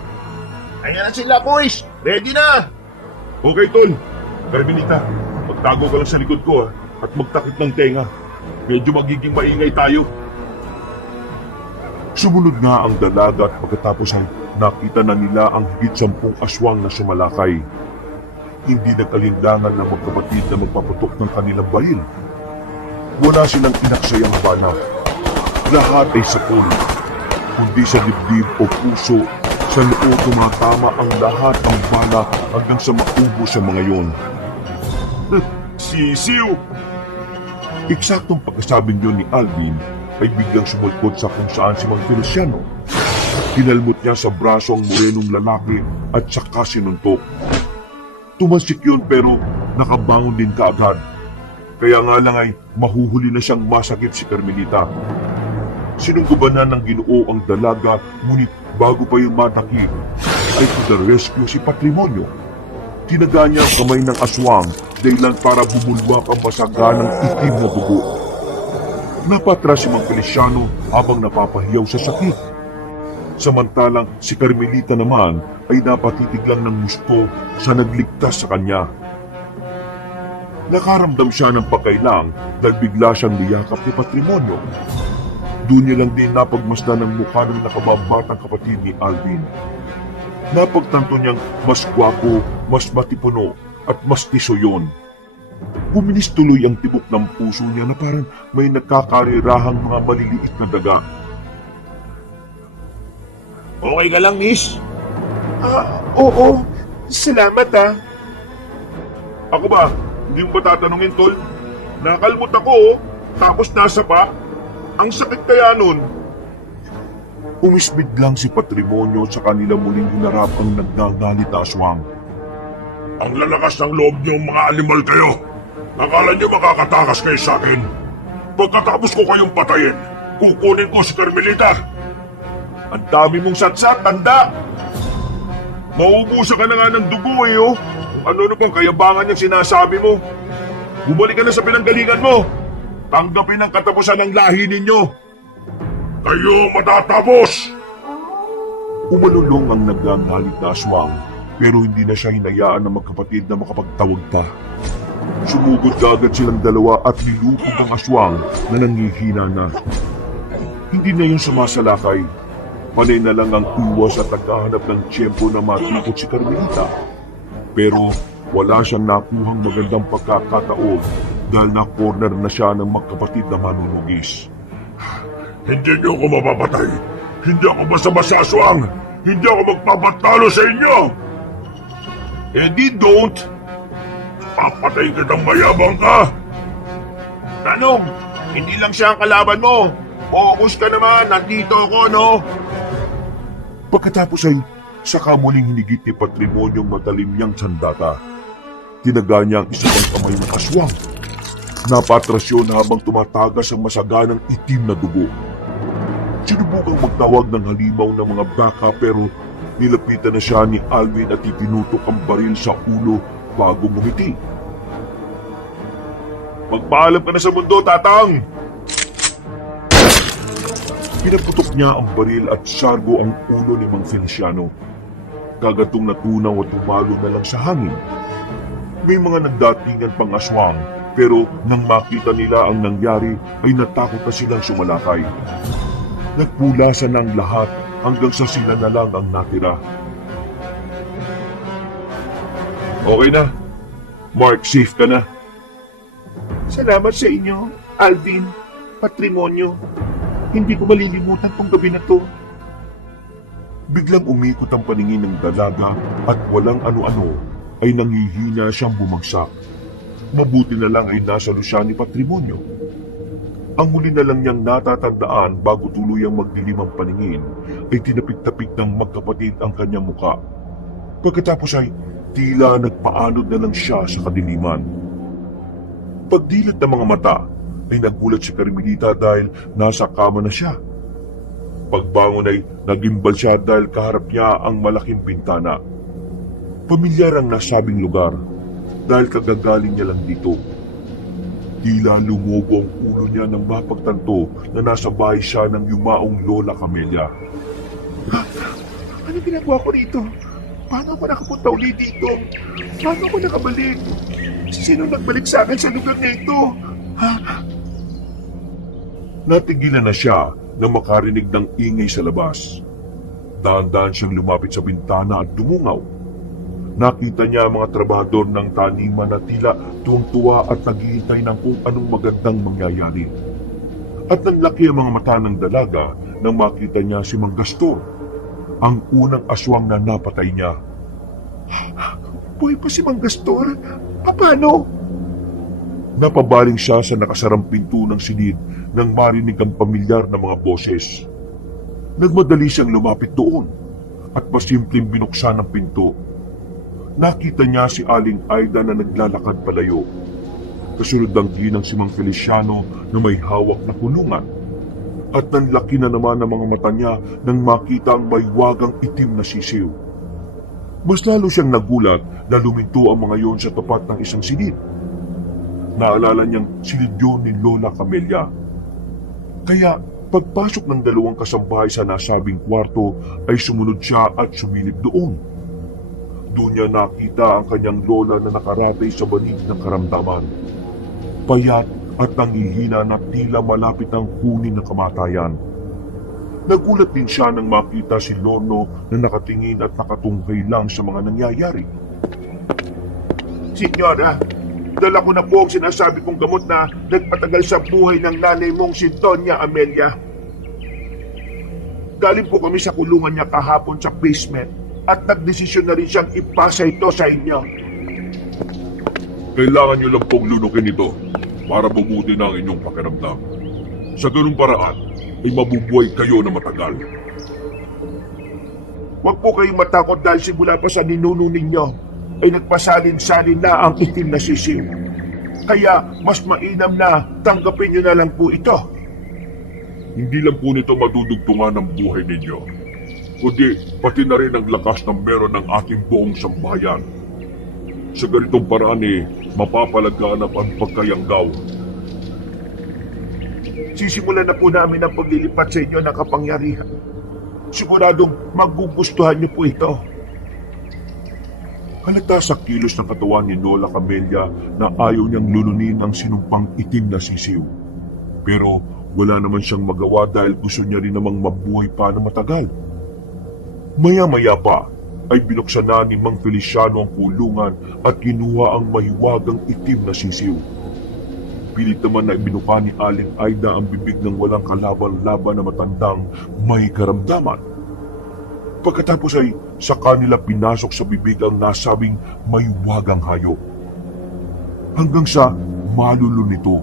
Ayan na sila boys! Ready na! Okay, Tol. Carmelita, magtago ka lang sa likod ko at magtakip ng tenga. Medyo magiging maingay tayo. Sumunod nga ang dalaga at pagkatapos ay nakita na nila ang higit 10 aswang na sumalakay. Hindi nag-alinlangan ng magkapatid na magpaputok ng kanilang baril. Wala silang inaksayang bala. Lahat ay sa ulo. Kundi sa dibdib o puso, sa noo tumatama ang lahat ng bala hanggang sa maubos sa mga yon. Sisiw! Eksaktong pagkasabing yun ni Alvin ay biglang sumulpot sa kung saan si Mang Feliciano. Kinalmot niya sa braso ang morenong lalaki at saka sinuntok. Tumansik yun pero nakabangon din kaagad. Kaya nga lang ay mahuhuli na siyang masakit si Carmelita. Sinungguban na ng Ginoo ang dalaga ngunit bago pa yung matakip ay to the rescue si Patrimonio. Tinaga niya ang kamay ng aswang dahilan para bumulwak ang masaganang itim na dugo. Napatras si Mang Feliciano habang napapahiyaw sa sakit. Samantalang si Carmelita naman ay napatitig lang ng gusto sa nagligtas sa kanya. Nakaramdam siya ng pagkailang dahil bigla siyang niyakap ni Patrimonio. Doon niya lang din napagmasdan ng mukha ng nakababatang kapatid ni Alvin. Napagtanto niyang mas gwapo, mas matipuno at mas tiso yun. Bumilis tuloy ang tibok ng puso niya na parang may nagkakarirahang mga maliliit na daga. Okay ka lang, miss? Oo. Salamat Ako ba? Hindi mo ba tatanungin, Tol? Nakalmot ako tapos nasa pa. Ang sakit kaya nun. Umisbid lang si Patrimonio sa kanila muling hinarap ang nagngangalit na aswang. Ang lalakas ng loob niyo mga animal kayo. Akala niyo makakatakas kayo sa akin. Pagkatapos ko kayong patayin, kukunin ko si Carmelita. Ang dami mong satsat, tanda! Mauubusan ka na nga ng dugo eh, oh. Kung ano pang kayabangan yung sinasabi mo. Bumalik ka na sa pinanggalingan mo. Tanggapin ang katapusan ng lahi ninyo. Kayo matatapos! Umalulong ang nagngangalit na aswang, pero hindi na siya hinayaan ng magkapatid na makapagtawag pa. Sumugod agad silang dalawa at nilupog ang aswang na nangihina na. Hindi na yun sumasalakay. Panay na lang ang iwas at naghahanap ng tiyempo na matikot si Carmelita. Pero wala siyang nakuhang magandang pagkakataon dahil na-corner na siya ng magkapatid na manunugis. Hindi niyo ako mapapatay. Hindi ako basta-basta aswang. Hindi ako magpapatalo sa inyo. Eh di don't. Papatay kitang mayabang ka. Tanong, hindi lang siya ang kalaban mo. Focus ka naman, nandito ako, no? Pagkatapos ay saka muling hinigit ni Patrimonyong matalim niyang sandata. Tinaga niya ang isa pang kamay ng aswang. Napatras yun habang tumatagas ang masaganang itim na dugo. Sinubukang magtawag ng halimaw ng mga baka pero nilapitan na siya ni Alvin at itinutok ang baril sa ulo bago ngumiti. Magpaalam ka na sa mundo, Tatang! Pinaputok niya ang baril at sargo ang ulo ni Mang Feliciano. Kagatong natunaw at tumalo na lang sa hangin. May mga nagdatingan pang aswang pero nang makita nila ang nangyari ay natakot na silang sumalakay. Nagpulasan ang lahat hanggang sa sila na lang ang natira. Okay na. Mark, safe ka na. Salamat sa inyo, Alvin, Patrimonyo. Hindi ko malilimutan tong gabi na to. Biglang umikot ang paningin ng dalaga at walang ano-ano ay nangihina siyang bumagsak. Mabuti na lang ay nasa lusya ni Patrimonyo. Ang huli na lang niyang natatandaan bago tuluyang magdilim ang paningin ay tinapik-tapik ng magkapatid ang kanyang muka. Pagkatapos ay tila nagpaanod na lang siya sa kadiliman. Pagdilat ng mga mata ay nagulat si Carmelita dahil nasa kama na siya. Pagbangon ay nagimbal siya dahil kaharap niya ang malaking bintana. Pamilyar ang nasabing lugar dahil kagagaling niya lang dito. Tila lumobo ang ulo niya nang mapagtanto na nasa bahay siya ng yumaong Lola Camelia. Ano ginagawa ko rito? Paano ako nakapunta ulit dito? Paano ako nakabalik? Sino nagbalik sa akin sa lugar na ito? Natigilan na siya nang makarinig ng ingay sa labas. Dahan-dahan siyang lumapit sa bintana at dumungaw. Nakita niya ang mga trabahador ng taniman na tila tuwang-tuwa at naghihintay ng kung anong magandang mangyayari. At nanlaki ang mga mata ng dalaga nang makita niya si Mang Gaston, ang unang aswang na napatay niya. Buhay pa si Mang Gaston? Paano? Napabaling siya sa nakasarang pinto ng silid nang marinig ang pamilyar na mga boses. Nagmadali siyang lumapit doon at pasimpleng binuksan ang pinto. Nakita niya si Aling Aida na naglalakad palayo. Kasunod ang ginang si Mang Feliciano na may hawak na kulungan. At nanlaki na naman ang mga mata niya nang makita ang maywagang itim na sisiw. Mas lalo siyang nagulat na luminto ang mga yon sa tapat ng isang silid. Naalala niyang silid yun ni Lola Camelia. Kaya pagpasok ng dalawang kasambahay sa nasabing kwarto ay sumunod siya at sumilip doon. Doon niya nakita ang kanyang lola na nakaratay sa banig ng karamdaman. Payat at nangihina na tila malapit ang kunin ng kamatayan. Nagulat din siya nang makita si Lorno na nakatingin at nakatungkay lang sa mga nangyayari. Senyora, dala ko na po ang sinasabi kong gamot na nagpatagal sa buhay ng nanay mong si Doña Amelia. Galing po kami sa kulungan niya kahapon sa basement at nagdesisyon na rin siyang ipasa ito sa inyo. Kailangan niyo lang pong lunukin ito para mabuti na ang inyong pakiramdam. Sa ganung paraan, ay mabubuhay kayo na matagal. Huwag po kayong matakot dahil simula pa sa ninuno ninyo ay nagpasalin-salin na ang itim na sisiw. Kaya mas mainam na tanggapin niyo na lang po ito. hindi lang po nito madudugtungan ang buhay ninyo, kundi pati na rin ang lakas ng meron ng ating buong sambayan. Sa ganitong paraan mapapalaganap ang pagkayanggaw. Sisimulan na po namin ang paglilipat sa inyo ng kapangyarihan. Siguradong magugustuhan niyo po ito. Halata sa kilos ng katawan ni Lola Camelia na ayaw niyang lulunin ang sinumpang itim na sisiw. Pero wala naman siyang magawa dahil gusto niya rin namang mabuhay pa na matagal. Maya-maya pa ay binuksan na ni Mang Feliciano ang kulungan at kinuha ang mahiwagang itim na sisiw. Pilit naman na ibinuka ni Aling Aida ang bibig ng walang kalaban-laban na matandang may karamdaman. Pagkatapos ay sa kanila pinasok sa bibig ang nasabing mahiwagang hayop. Hanggang sa malulo nito.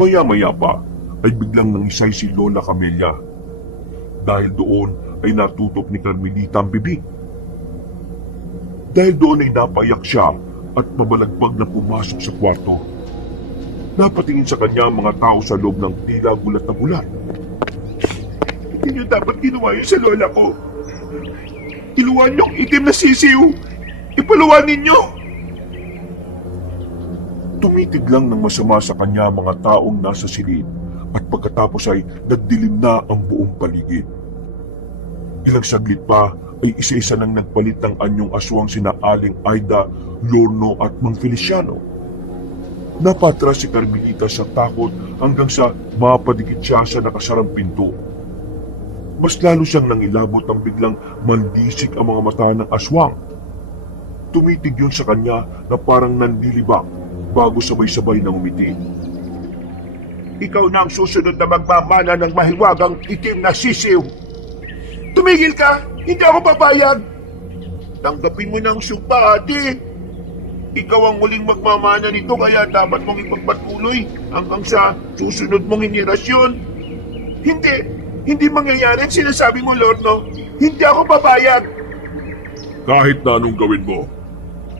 Maya-maya pa ay biglang nangisay si Lola Camelia. Dahil doon ay natutok ni Carmelita ang bibig. Dahil doon ay napayak siya at mabalagbag na pumasok sa kwarto. Napatingin sa kanya ang mga tao sa loob ng tila gulat na gulat. Hindi niyo dapat ginawa yun sa lola ko. Iluwan niyong itim na sisiw. Ipaluwan ninyo. Tumitig lang ng masama sa kanya mga taong nasa silid at pagkatapos ay nagdilim na ang buong paligid. Ilang saglit pa ay isa-isa nang nagpalit ng anyong aswang sina Aling Aida, Lorno at Mang Feliciano. Napatras si Carmelita sa takot hanggang sa mapadikit siya sa nakasarang pinto. Mas lalo siyang nangilabot nang biglang mandisik ang mga mata ng aswang. Tumitig yun sa kanya na parang nandilibak bago sabay-sabay nang umiti. Ikaw na ang susunod na magmamana ng mahiwagang itim na sisiw. Tumigil ka! Hindi ako papayag! Tanggapin mo na ang sumpa, ate. Ikaw ang muling magmamana nito kaya dapat mong ipagpatuloy hanggang sa susunod mong henerasyon. Hindi mangyayari ang sinasabi mo, Lorno. Hindi ako papayag. Kahit na anong gawin mo,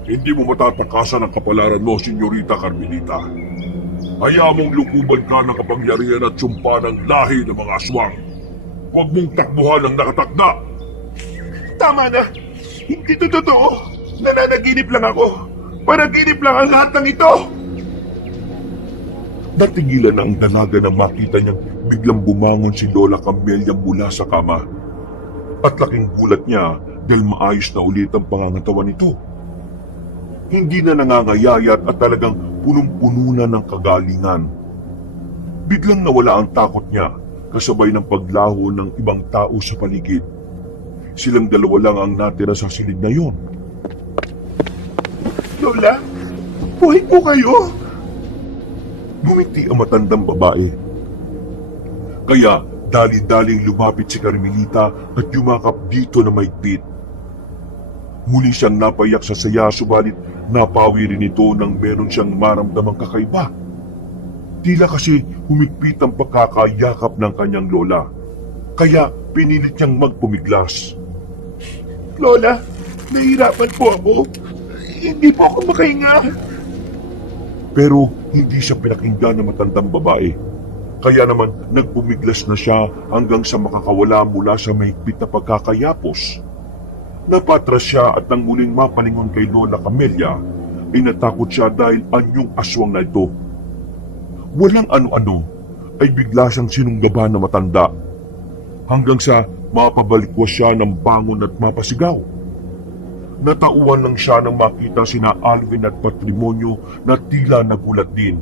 hindi mo matatakasan ang kapalaran mo, Senyorita Carmelita. Hayaan mong lukuban ka ng kapangyarihan at sumpa ng lahi ng mga aswang. Huwag mong takbuhan ang nakatakda. Tama na. Hindi to totoo. Nananaginip lang ako. Panaginip lang ang lahat ng ito. Natigilan na ang dalaga nang makita niyang biglang bumangon si Lola Camelia mula sa kama. At laking gulat niya dahil maayos na ulit ang pangangatawan nito. Hindi na nangangayayat at talagang punong-puno na ng kagalingan. Biglang nawala ang takot niya kasabay ng paglaho ng ibang tao sa paligid. Silang dalawa lang ang natira sa silid na yon. Lola, buhay po kayo. Bumiti ang matandang babae. Kaya dali-daling lumapit si Carmelita at yumakap dito na mahigpit. Muli siyang napayak sa saya subalit napawi rin ito nang meron siyang maramdamang kakaiba. Tila kasi humigpit ang pagkakayakap ng kanyang lola. Kaya pinilit niyang magpumiglas. Lola, nahihirapan po ako. Hindi po ako makahinga. Pero hindi siya pinakinggan ng matandang babae. Kaya naman nagpumiglas na siya hanggang sa makakawala mula sa mahigpit na pagkakayapos. Napatras siya at nang muling mapalingon kay Lola Camelia, ay natakot siya dahil anyong aswang na ito. Walang ano-ano ay bigla siyang sinunggaba na matanda. Hanggang sa mapabalikwas siya ng bangon at mapasigaw. Natauhan lang siya nang makita sina Alvin at Patrimonio na tila nagulat din.